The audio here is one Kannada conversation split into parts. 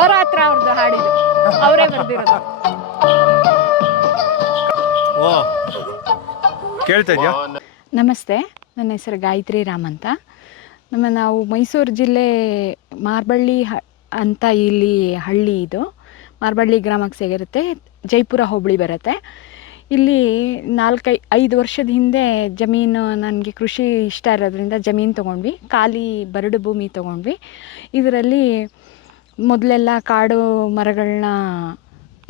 ಅವರಾತ್ರ ಅವ್ರದ್ದು ಹಾಡಿದು ಅವರೇ ಬರ್ದಿರೋದು. ಓ ಕೇಳ್ತಾ ಇದೆಯಾ? ನಮಸ್ತೆ, ನನ್ನ ಹೆಸರು ಗಾಯತ್ರಿ ರಾಮ್ ಅಂತ. ನಾವು ಮೈಸೂರು ಜಿಲ್ಲೆ ಮಾರ್ಬಳ್ಳಿ ಅಂತ ಇಲ್ಲಿ ಹಳ್ಳಿ, ಇದು ಮಾರ್ಬಳ್ಳಿ ಗ್ರಾಮಕ್ಕೆ ಸೇರಿರುತ್ತೆ. ಜೈಪುರ ಹೋಬಳಿ ಬರುತ್ತೆ. ಇಲ್ಲಿ 4-5 ವರ್ಷದ ಹಿಂದೆ ಜಮೀನು, ನನಗೆ ಕೃಷಿ ಇಷ್ಟ ಇರೋದ್ರಿಂದ ಜಮೀನು ತೊಗೊಂಡ್ವಿ. ಖಾಲಿ ಬರಡು ಭೂಮಿ ತೊಗೊಂಡ್ವಿ. ಇದರಲ್ಲಿ ಮೊದಲೆಲ್ಲ ಕಾಡು ಮರಗಳನ್ನ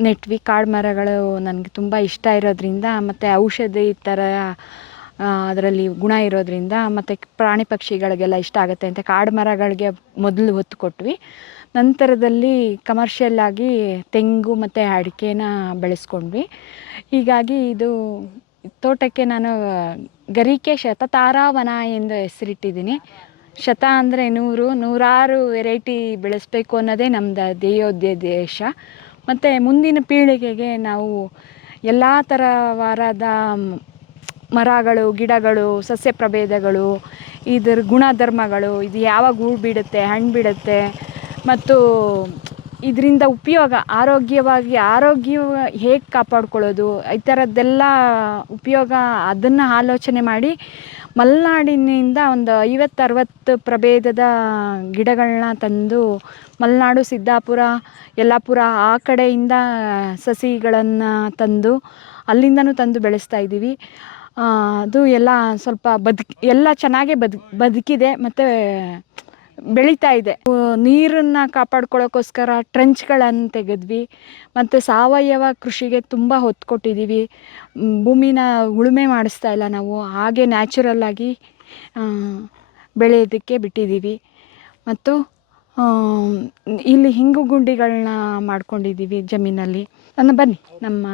ನೆಟ್ವಿ. ಕಾಡು ಮರಗಳು ನನಗೆ ತುಂಬ ಇಷ್ಟ ಇರೋದ್ರಿಂದ, ಮತ್ತು ಔಷಧಿ ಥರ ಅದರಲ್ಲಿ ಗುಣ ಇರೋದ್ರಿಂದ, ಮತ್ತು ಪ್ರಾಣಿ ಪಕ್ಷಿಗಳಿಗೆಲ್ಲ ಇಷ್ಟ ಆಗುತ್ತೆ ಅಂತ ಕಾಡು ಮರಗಳಿಗೆ ಮೊದಲು ಒತ್ತು ಕೊಟ್ವಿ. ನಂತರದಲ್ಲಿ ಕಮರ್ಷಿಯಲ್ ಆಗಿ ತೆಂಗು ಮತ್ತು ಅಡಿಕೆನ ಬೆಳೆಸ್ಕೊಂಡ್ವಿ. ಹೀಗಾಗಿ ಇದು ತೋಟಕ್ಕೆ ನಾನು ಗರಿಕೆ ಶತತಾರಾವನ ಎಂದು ಹೆಸರಿಟ್ಟಿದ್ದೀನಿ. ಶತ ಅಂದರೆ 100 ವೆರೈಟಿ ಬೆಳೆಸಬೇಕು ಅನ್ನೋದೇ ನಮ್ಮದು ಧ್ಯೇಯೋದ್ದೇಶ. ಮತ್ತು ಮುಂದಿನ ಪೀಳಿಗೆಗೆ ನಾವು ಎಲ್ಲ ಥರವಾದ ಮರಗಳು, ಗಿಡಗಳು, ಸಸ್ಯ ಪ್ರಭೇದಗಳು, ಇದರ ಗುಣಧರ್ಮಗಳು, ಇದು ಯಾವಾಗ ಹೂ ಬಿಡುತ್ತೆ, ಹಣ್ಣು ಬಿಡುತ್ತೆ, ಮತ್ತು ಇದರಿಂದ ಉಪಯೋಗ, ಆರೋಗ್ಯ ಹೇಗೆ ಕಾಪಾಡ್ಕೊಳ್ಳೋದು, ಈ ಥರದ್ದೆಲ್ಲ ಉಪಯೋಗ, ಅದನ್ನು ಆಲೋಚನೆ ಮಾಡಿ ಮಲೆನಾಡಿನಿಂದ ಒಂದು 50-60 ಪ್ರಭೇದದ ಗಿಡಗಳನ್ನ ತಂದು, ಮಲೆನಾಡು, ಸಿದ್ದಾಪುರ, ಯಲ್ಲಾಪುರ ಆ ಕಡೆಯಿಂದ ಸಸಿಗಳನ್ನು ತಂದು ಅಲ್ಲಿಂದನೂ ತಂದು ಬೆಳೆಸ್ತಾ ಇದ್ದೀವಿ. ಅದು ಎಲ್ಲ ಸ್ವಲ್ಪ ಎಲ್ಲ ಚೆನ್ನಾಗೇ ಬದುಕಿದೆ ಮತ್ತು ಬೆಳೀತಾ ಇದೆ. ನೀರನ್ನು ಕಾಪಾಡ್ಕೊಳ್ಳೋಕ್ಕೋಸ್ಕರ ಟ್ರೆಂಚ್ಗಳನ್ನು ತೆಗೆದ್ವಿ. ಮತ್ತು ಸಾವಯವ ಕೃಷಿಗೆ ತುಂಬ ಹೊತ್ತು ಕೊಟ್ಟಿದ್ದೀವಿ. ಭೂಮಿನ ಉಳುಮೆ ಮಾಡಿಸ್ತಾ ಇಲ್ಲ ನಾವು, ಹಾಗೆ ನ್ಯಾಚುರಲ್ಲಾಗಿ ಬೆಳೆಯೋದಕ್ಕೆ ಬಿಟ್ಟಿದ್ದೀವಿ. ಮತ್ತು ಇಲ್ಲಿ ಹಿಂಗು ಗುಂಡಿಗಳನ್ನ ಮಾಡ್ಕೊಂಡಿದ್ದೀವಿ ಜಮೀನಲ್ಲಿ. ಬನ್ನಿ ನಮ್ಮ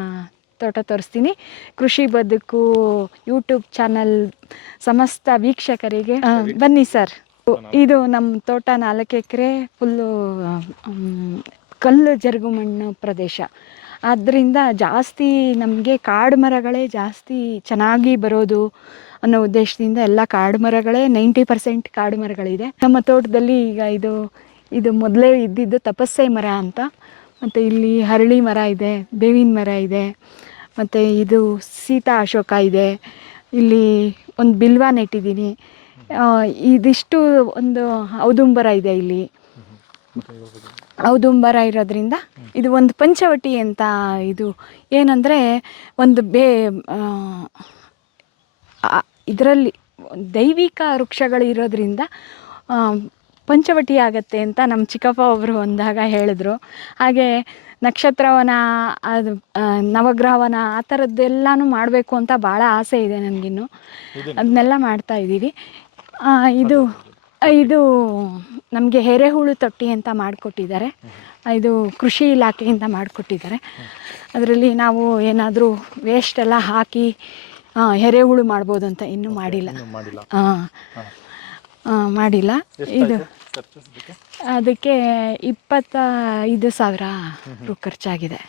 ತೋಟ ತೋರಿಸ್ತೀನಿ. ಕೃಷಿ ಬದುಕು ಯೂಟ್ಯೂಬ್ ಚಾನಲ್ ಸಮಸ್ತ ವೀಕ್ಷಕರಿಗೆ ಬನ್ನಿ ಸರ್. ಇದು ನಮ್ಮ ತೋಟ 4 ಎಕರೆ ಫುಲ್ಲು ಕಲ್ಲು ಜರುಗು ಮಣ್ಣು ಪ್ರದೇಶ. ಆದ್ದರಿಂದ ಜಾಸ್ತಿ ನಮಗೆ ಕಾಡು ಮರಗಳೇ ಜಾಸ್ತಿ ಚೆನ್ನಾಗಿ ಬರೋದು ಅನ್ನೋ ಉದ್ದೇಶದಿಂದ ಎಲ್ಲ ಕಾಡು ಮರಗಳೇ 90% ಕಾಡು ಮರಗಳಿದೆ ನಮ್ಮ ತೋಟದಲ್ಲಿ. ಈಗ ಇದು ಮೊದಲೇ ಇದ್ದಿದ್ದು ತಪಸ್ಸೆ ಮರ ಅಂತ. ಮತ್ತು ಇಲ್ಲಿ ಹರಳಿ ಮರ ಇದೆ, ಬೇವಿನ ಮರ ಇದೆ, ಮತ್ತು ಇದು ಸೀತಾ ಅಶೋಕ ಇದೆ. ಇಲ್ಲಿ ಒಂದು ಬಿಲ್ವ ನೆಟ್ಟಿದ್ದೀನಿ. ಇದಿಷ್ಟು ಒಂದು ಔದುಂಬರ ಇದೆ ಇಲ್ಲಿ. ಔದುಂಬರ ಇರೋದ್ರಿಂದ ಇದು ಒಂದು ಪಂಚವಟಿ ಅಂತ. ಇದು ಏನಂದರೆ ಒಂದು ಇದರಲ್ಲಿ ದೈವಿಕ ವೃಕ್ಷಗಳು ಇರೋದ್ರಿಂದ ಪಂಚವಟಿ ಆಗತ್ತೆ ಅಂತ ನಮ್ಮ ಚಿಕ್ಕಪ್ಪ ಒಬ್ಬರು ಒಂದಾಗ ಹೇಳಿದ್ರು. ಹಾಗೆ ನಕ್ಷತ್ರವನ, ಅದು ನವಗ್ರಹವನ, ಆ ಥರದ್ದೆಲ್ಲನೂ ಮಾಡಬೇಕು ಅಂತ ಭಾಳ ಆಸೆ ಇದೆ ನನಗಿನ್ನು. ಅದನ್ನೆಲ್ಲ ಮಾಡ್ತಾಯಿದ್ದೀವಿ. ಇದು ನಮಗೆ ಎರೆಹುಳು ತೊಟ್ಟಿ ಅಂತ ಮಾಡಿಕೊಟ್ಟಿದ್ದಾರೆ. ಇದು ಕೃಷಿ ಇಲಾಖೆಯಿಂದ ಮಾಡಿಕೊಟ್ಟಿದ್ದಾರೆ. ಅದರಲ್ಲಿ ನಾವು ಏನಾದರೂ ವೇಸ್ಟ್ ಎಲ್ಲ ಹಾಕಿ ಎರೆಹುಳು ಮಾಡ್ಬೋದು ಅಂತ. ಇನ್ನೂ ಮಾಡಿಲ್ಲ. ಮಾಡಿಲ್ಲ. ಇದು ಅದಕ್ಕೆ 25,000 ರು ಖರ್ಚಾಗಿದೆ.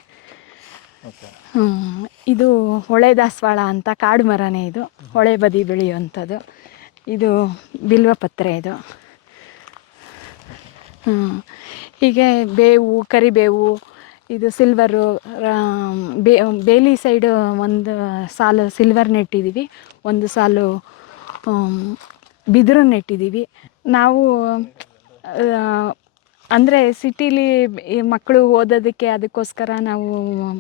ಇದು ಹೊಳೆ ದಾಸವಾಳ ಅಂತ ಕಾಡು ಮರನೇ. ಇದು ಹೊಳೆ ಬದಿ ಬೆಳೆಯುವಂಥದ್ದು. ಇದು ಬಿಲ್ವಪತ್ರೆ. ಇದು ಹೀಗೆ ಬೇವು, ಕರಿಬೇವು, ಇದು ಸಿಲ್ವರು, ಬೇಲಿ ಸೈಡು ಒಂದು ಸಾಲು ಸಿಲ್ವರ್ ನೆಟ್ಟಿದ್ದೀವಿ, ಒಂದು ಸಾಲು ಬಿದಿರು ನೆಟ್ಟಿದ್ದೀವಿ. ನಾವು ಅಂದರೆ ಸಿಟೀಲಿ ಮಕ್ಕಳು ಓದೋದಕ್ಕೆ ಅದಕ್ಕೋಸ್ಕರ ನಾವು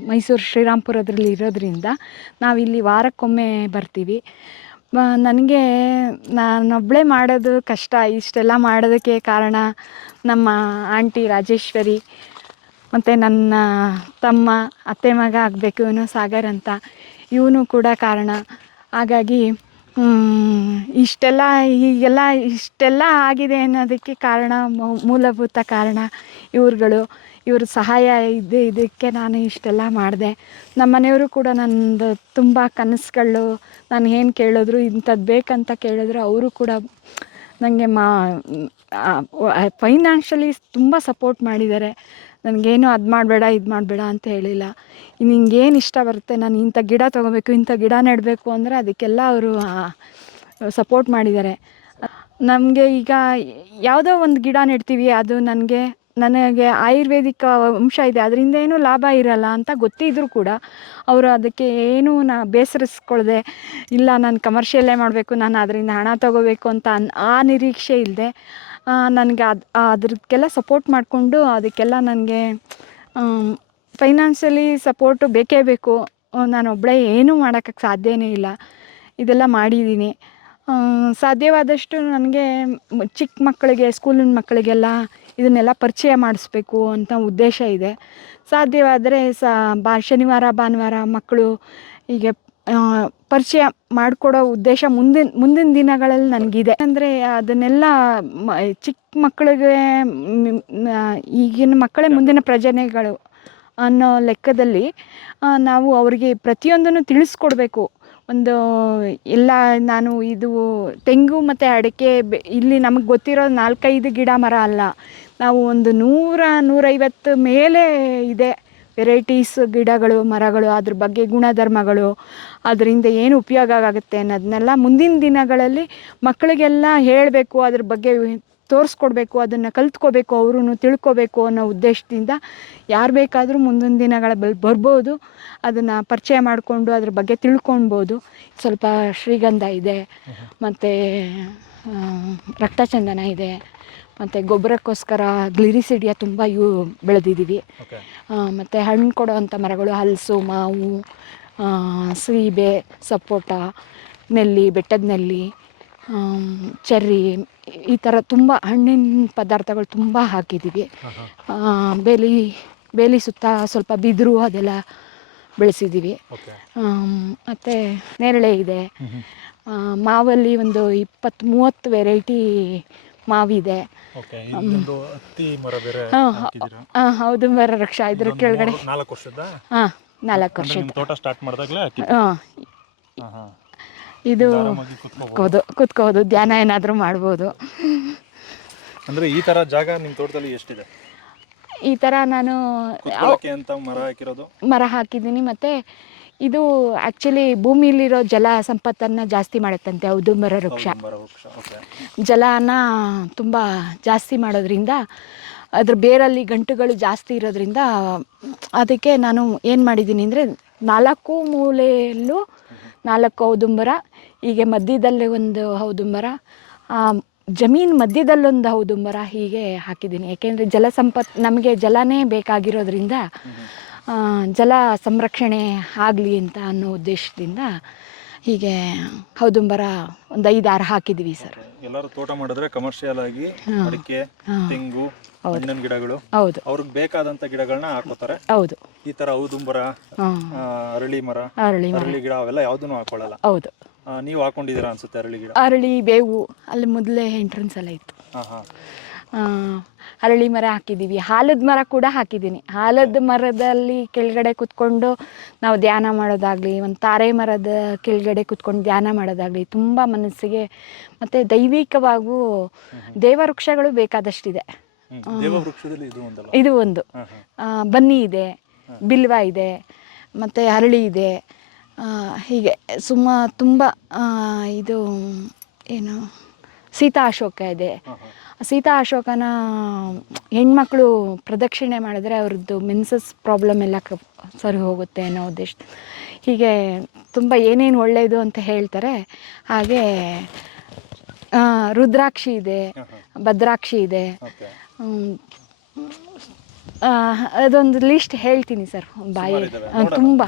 ಮೈಸೂರು ಶ್ರೀರಾಮ್ಪುರದಲ್ಲಿ ಇರೋದ್ರಿಂದ ನಾವಿಲ್ಲಿ ವಾರಕ್ಕೊಮ್ಮೆ ಬರ್ತೀವಿ. ನನಗೆ ನಾನೊಬ್ಬಳೇ ಮಾಡೋದು ಕಷ್ಟ. ಇಷ್ಟೆಲ್ಲ ಮಾಡೋದಕ್ಕೆ ಕಾರಣ ನಮ್ಮ ಆಂಟಿ ರಾಜೇಶ್ವರಿ ಮತ್ತು ನನ್ನ ತಮ್ಮ, ಅತ್ತೆ ಮಗ ಆಗಬೇಕು ಇವನು ಸಾಗರ್ ಅಂತ, ಇವನು ಕೂಡ ಕಾರಣ. ಹಾಗಾಗಿ ಇಷ್ಟೆಲ್ಲ ಆಗಿದೆ ಅನ್ನೋದಕ್ಕೆ ಕಾರಣ, ಮೂಲಭೂತ ಕಾರಣ ಇವ್ರ ಸಹಾಯ ಇದಕ್ಕೆ ನಾನು ಇಷ್ಟೆಲ್ಲ ಮಾಡಿದೆ. ನಮ್ಮ ಮನೆಯವರು ಕೂಡ ನನ್ನದು ತುಂಬ ಕನಸುಗಳು, ನಾನು ಏನು ಕೇಳಿದ್ರು, ಇಂಥದ್ದು ಬೇಕಂತ ಕೇಳಿದ್ರು ಅವರು ಕೂಡ ನನಗೆ ಫೈನಾನ್ಷಿಯಲಿ ತುಂಬ ಸಪೋರ್ಟ್ ಮಾಡಿದ್ದಾರೆ. ನನಗೇನು ಅದು ಮಾಡಬೇಡ, ಇದು ಮಾಡಬೇಡ ಅಂತ ಹೇಳಿಲ್ಲ. ನಿಂಗೇನು ಇಷ್ಟ ಬರುತ್ತೆ, ನಾನು ಇಂಥ ಗಿಡ ತೊಗೋಬೇಕು, ಇಂಥ ಗಿಡ ನೆಡಬೇಕು ಅಂದರೆ ಅದಕ್ಕೆಲ್ಲ ಅವರು ಸಪೋರ್ಟ್ ಮಾಡಿದ್ದಾರೆ. ನಮಗೆ ಈಗ ಯಾವುದೋ ಒಂದು ಗಿಡ ನೆಡ್ತೀವಿ, ಅದು ನನಗೆ ನನಗೆ ಆಯುರ್ವೇದಿಕ ಅಂಶ ಇದೆ, ಅದರಿಂದ ಏನೂ ಲಾಭ ಇರಲ್ಲ ಅಂತ ಗೊತ್ತಿದ್ದರೂ ಕೂಡ ಅವರು ಅದಕ್ಕೆ ಏನೂ ಬೇಸರಿಸ್ಕೊಳ್ದೆ, ಇಲ್ಲ ನಾನು ಕಮರ್ಷಿಯಲ್ಲೇ ಮಾಡಬೇಕು, ನಾನು ಅದರಿಂದ ಹಣ ತಗೋಬೇಕು ಅಂತ ಆ ನಿರೀಕ್ಷೆ ಇಲ್ಲದೆ ನನಗೆ ಅದಕ್ಕೆಲ್ಲ ಸಪೋರ್ಟ್ ಮಾಡಿಕೊಂಡು, ಅದಕ್ಕೆಲ್ಲ ನನಗೆ ಫೈನಾನ್ಷಿಯಲಿ ಸಪೋರ್ಟು ಬೇಕೇ ಬೇಕು. ನಾನೊಬ್ಬಳೇ ಏನೂ ಮಾಡೋಕ್ಕೆ ಸಾಧ್ಯನೇ ಇಲ್ಲ. ಇದೆಲ್ಲ ಮಾಡಿದ್ದೀನಿ. ಸಾಧ್ಯವಾದಷ್ಟು ನನಗೆ ಚಿಕ್ಕ ಮಕ್ಕಳಿಗೆ, ಸ್ಕೂಲಿನ ಮಕ್ಕಳಿಗೆಲ್ಲ ಇದನ್ನೆಲ್ಲ ಪರಿಚಯ ಮಾಡಿಸ್ಬೇಕು ಅಂತ ಉದ್ದೇಶ ಇದೆ. ಸಾಧ್ಯವಾದರೆ ಶನಿವಾರ ಭಾನುವಾರ ಮಕ್ಕಳು ಹೀಗೆ ಪರಿಚಯ ಮಾಡಿಕೊಡೋ ಉದ್ದೇಶ ಮುಂದಿನ ದಿನಗಳಲ್ಲಿ ನನಗಿದೆ. ಅಂದರೆ ಅದನ್ನೆಲ್ಲ ಚಿಕ್ಕ ಮಕ್ಕಳಿಗೆ, ಈಗಿನ ಮಕ್ಕಳೇ ಮುಂದಿನ ಪ್ರಜೆಗಳು ಅನ್ನೋ ಲೆಕ್ಕದಲ್ಲಿ ನಾವು ಅವರಿಗೆ ಪ್ರತಿಯೊಂದನ್ನು ತಿಳಿಸ್ಕೊಡ್ಬೇಕು. ಒಂದು ಎಲ್ಲ ನಾನು ಇದು ತೆಂಗು ಮತ್ತು ಅಡಿಕೆ ಇಲ್ಲಿ ನಮಗೆ ಗೊತ್ತಿರೋ 4-5 ಗಿಡ ಮರ ಅಲ್ಲ, ನಾವು ಒಂದು 100-150 ಮೇಲೆ ಇದೆ ವೆರೈಟೀಸ್ ಗಿಡಗಳು, ಮರಗಳು, ಅದ್ರ ಬಗ್ಗೆ ಗುಣಧರ್ಮಗಳು, ಅದರಿಂದ ಏನು ಉಪಯೋಗ ಆಗುತ್ತೆ ಅನ್ನೋದನ್ನೆಲ್ಲ ಮುಂದಿನ ದಿನಗಳಲ್ಲಿ ಮಕ್ಕಳಿಗೆಲ್ಲ ಹೇಳಬೇಕು, ಅದ್ರ ಬಗ್ಗೆ ತೋರಿಸ್ಕೊಡ್ಬೇಕು, ಅದನ್ನು ಕಲ್ತ್ಕೋಬೇಕು, ಅವರು ತಿಳ್ಕೊಬೇಕು ಅನ್ನೋ ಉದ್ದೇಶದಿಂದ ಯಾರು ಬೇಕಾದರೂ ಮುಂದಿನ ದಿನಗಳಲ್ಲಿ ಬರ್ಬೋದು, ಅದನ್ನು ಪರಿಚಯ ಮಾಡಿಕೊಂಡು ಅದ್ರ ಬಗ್ಗೆ ತಿಳ್ಕೊಳ್ಬೋದು. ಸ್ವಲ್ಪ ಶ್ರೀಗಂಧ ಇದೆ, ಮತ್ತು ರಕ್ತಚಂದನ ಇದೆ, ಮತ್ತು ಗೊಬ್ಬರಕ್ಕೋಸ್ಕರ ಗ್ಲಿರಿಸಿಡಿಯ ತುಂಬ ಬೆಳೆದಿದ್ದೀವಿ. ಮತ್ತು ಹಣ್ಣು ಕೊಡೋವಂಥ ಮರಗಳು ಹಲಸು, ಮಾವು, ಸೀಬೆ, ಸಪೋಟ, ನೆಲ್ಲಿ, ಬೆಟ್ಟದ ನೆಲ್ಲಿ, ಚೆರ್ರಿ, ಈ ಥರ ತುಂಬ ಹಣ್ಣಿನ ಪದಾರ್ಥಗಳು ತುಂಬ ಹಾಕಿದ್ದೀವಿ. ಬೇಲಿ ಸುತ್ತ ಸ್ವಲ್ಪ ಬಿದಿರು ಅದೆಲ್ಲ ಬೆಳೆಸಿದ್ದೀವಿ. ಮತ್ತು ನೇರಳೆ ಇದೆ. ಮಾವಲ್ಲಿ ಒಂದು 20-30 ವೆರೈಟಿ ಮಾವಿದೆ. ಹೌದು, ಮರ ವೃಕ್ಷ ಇದ್ರ ಕೆಳಗಡೆ 4 ವರ್ಷದ. 4 ವರ್ಷದ ತೋಟ ಸ್ಟಾರ್ಟ್ ಮಾಡಿದಾಗಲೇ ಇದು ಕುತ್ಕೋದು, ಧ್ಯಾನ ಏನಾದರೂ ಮಾಡ್ಬೋದು. ಅಂದರೆ ಈ ಥರ ಜಾಗ ನಿಮ್ಮ ತೋಟದಲ್ಲಿ ಎಷ್ಟಿದೆ? ಈ ಥರ ನಾನು ಅಂತ ಮರ ಹಾಕಿದ್ದೀನಿ. ಮತ್ತು ಇದು ಆ್ಯಕ್ಚುಲಿ ಭೂಮಿಲಿರೋ ಜಲ ಸಂಪತ್ತನ್ನು ಜಾಸ್ತಿ ಮಾಡುತ್ತಂತೆ ಔದುಂಬರ ವೃಕ್ಷ. ಜಲನ ತುಂಬ ಜಾಸ್ತಿ ಮಾಡೋದ್ರಿಂದ ಅದ್ರ ಬೇರಲ್ಲಿ ಗಂಟುಗಳು ಜಾಸ್ತಿ ಇರೋದ್ರಿಂದ ಅದಕ್ಕೆ ನಾನು ಏನು ಮಾಡಿದ್ದೀನಿ ಅಂದರೆ 4 ಮೂಲೆಯಲ್ಲೂ 4 ಔದುಂಬರ, ಹೀಗೆ ಮಧ್ಯದಲ್ಲಿ ಒಂದು ಔದುಂಬರ, ಜಮೀನು ಮಧ್ಯದಲ್ಲೊಂದು ಔದುಂಬರ, ಹೀಗೆ ಹಾಕಿದ್ದೀನಿ. ಏಕೆಂದರೆ ನಮಗೆ ಜಲನೇ ಬೇಕಾಗಿರೋದ್ರಿಂದ ಜಲ ಸಂರಕ್ಷಣೆ ಆಗಲಿ ಅಂತ ಅನ್ನೋ ಉದ್ದೇಶದಿಂದ ಹೀಗೆ ಔದುಂಬರ ಒಂದು 5-6 ಹಾಕಿದ್ದೀವಿ ಸರ್. ಎಲ್ಲರೂ ತೋಟ ಮಾಡಿದ್ರೆ ಕಮರ್ಷಿಯಲ್ ಆಗಿ ಅಡಿಕೆ, ತೆಂಗು, ಹಣ್ಣಿನ ಗಿಡಗಳು, ಹೌದು, ಅವ್ರಿಗೆ ಬೇಕಾದಂತ ಗಿಡಗಳನ್ನ ಹಾಕೋತಾರೆ. ಹೌದು, ಈ ತರ ಔದುಂಬರ, ಅರಳಿ ಮರ, ಅರಳಿ ಗಿಡ ಅವೆಲ್ಲ ಯಾವುದನ್ನು ಹಾಕೊಳ್ಳಲ್ಲ. ಹೌದು. ನೀವು ಹಾಕೊಂಡಿದ್ದೀರಾ ಅನ್ಸುತ್ತೆ ಅರಳಿ ಗಿಡ? ಅರಳಿ, ಬೇವು ಅಲ್ಲಿ ಮೊದಲೇ ಎಂಟ್ರೆನ್ಸ್ ಎಲ್ಲ ಇತ್ತು. ಅರಳಿ ಮರ ಹಾಕಿದ್ದೀವಿ. ಆಲದ ಮರ ಕೂಡ ಹಾಕಿದ್ದೀನಿ. ಆಲದ ಮರದಲ್ಲಿ ಕೆಳಗಡೆ ಕುತ್ಕೊಂಡು ನಾವು ಧ್ಯಾನ ಮಾಡೋದಾಗಲಿ, ಒಂದು ತಾರೆ ಮರದ ಕೆಳಗಡೆ ಕುತ್ಕೊಂಡು ಧ್ಯಾನ ಮಾಡೋದಾಗಲಿ ತುಂಬ ಮನಸ್ಸಿಗೆ, ಮತ್ತು ದೈವಿಕವಾಗೂ ದೇವವೃಕ್ಷಗಳು ಬೇಕಾದಷ್ಟಿದೆ. ಇದು ಒಂದು ಬನ್ನಿ ಇದೆ, ಬಿಲ್ವ ಇದೆ, ಮತ್ತು ಅರಳಿ ಇದೆ, ಹೀಗೆ ತುಂಬ ಇದು ಏನು ಸೀತಾ ಅಶೋಕ ಇದೆ. ಸೀತಾ ಅಶೋಕನ ಹೆಣ್ಮಕ್ಳು ಪ್ರದಕ್ಷಿಣೆ ಮಾಡಿದ್ರೆ ಅವ್ರದ್ದು ಮೆನ್ಸಸ್ ಪ್ರಾಬ್ಲಮ್ ಎಲ್ಲ ಸರಿ ಹೋಗುತ್ತೆ ಅನ್ನೋ ಉದ್ದೇಶ. ಹೀಗೆ ತುಂಬ ಏನೇನು ಒಳ್ಳೆಯದು ಅಂತ ಹೇಳ್ತಾರೆ. ಹಾಗೆ ರುದ್ರಾಕ್ಷಿ ಇದೆ, ಭದ್ರಾಕ್ಷಿ ಇದೆ. ಅದೊಂದು ಲಿಸ್ಟ್ ಹೇಳ್ತೀನಿ ಸರ್, ಬಾಯಿ ತುಂಬ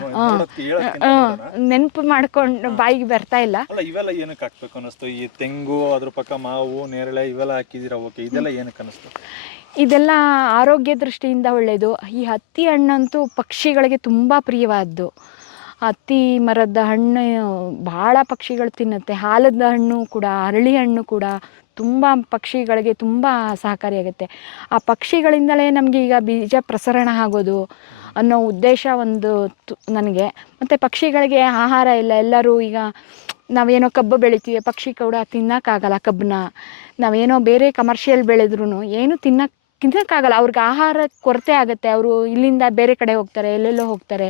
ನೆನಪು ಮಾಡ್ಕೊಂಡು ಬಾಯಿಗೆ ಬರ್ತಾ ಇಲ್ಲ. ಇವೆಲ್ಲ ಏನಕ್ಕೆ ಹಾಕ್ಬೇಕು ಅನ್ನಿಸ್ತು? ಈ ತೆಂಗು, ಅದ್ರ ಪಕ್ಕ ಮಾವು, ನೇರಳೆ ಇವೆಲ್ಲ ಹಾಕಿದಿರ, ಓಕೆ, ಇದೆಲ್ಲ ಏನಕ್ಕೆ ಅನ್ನಿಸ್ತು? ಇದೆಲ್ಲ ಆರೋಗ್ಯ ದೃಷ್ಟಿಯಿಂದ ಒಳ್ಳೆಯದು. ಈ ಹತ್ತಿ ಹಣ್ಣಂತೂ ಪಕ್ಷಿಗಳಿಗೆ ತುಂಬ ಪ್ರಿಯವಾದ್ದು. ಹತ್ತಿ ಮರದ ಹಣ್ಣು ಭಾಳ ಪಕ್ಷಿಗಳು ತಿನ್ನುತ್ತೆ. ಆಲದ ಹಣ್ಣು ಕೂಡ, ಅರಳಿ ಹಣ್ಣು ಕೂಡ ತುಂಬ ಪಕ್ಷಿಗಳಿಗೆ ತುಂಬ ಸಹಕಾರಿಯಾಗುತ್ತೆ. ಆ ಪಕ್ಷಿಗಳಿಂದಲೇ ನಮಗೆ ಈಗ ಬೀಜ ಪ್ರಸರಣ ಆಗೋದು ಅನ್ನೋ ಉದ್ದೇಶ ಒಂದು ನನಗೆ. ಮತ್ತು ಪಕ್ಷಿಗಳಿಗೆ ಆಹಾರ ಇಲ್ಲ. ಎಲ್ಲರೂ ಈಗ ನಾವೇನೋ ಕಬ್ಬು ಬೆಳಿತೀವಿ, ಪಕ್ಷಿ ಕೂಡ ತಿನ್ನೋಕ್ಕಾಗಲ್ಲ ಕಬ್ಬನ್ನ. ನಾವೇನೋ ಬೇರೆ ಕಮರ್ಷಿಯಲ್ ಬೆಳೆದ್ರೂ ಏನು ತಿನ್ನೋಕ್ಕಾಗಲ್ಲ. ಅವ್ರಿಗೆ ಆಹಾರ ಕೊರತೆ ಆಗುತ್ತೆ. ಅವರು ಇಲ್ಲಿಂದ ಬೇರೆ ಕಡೆ ಹೋಗ್ತಾರೆ, ಎಲ್ಲೆಲ್ಲೋ ಹೋಗ್ತಾರೆ.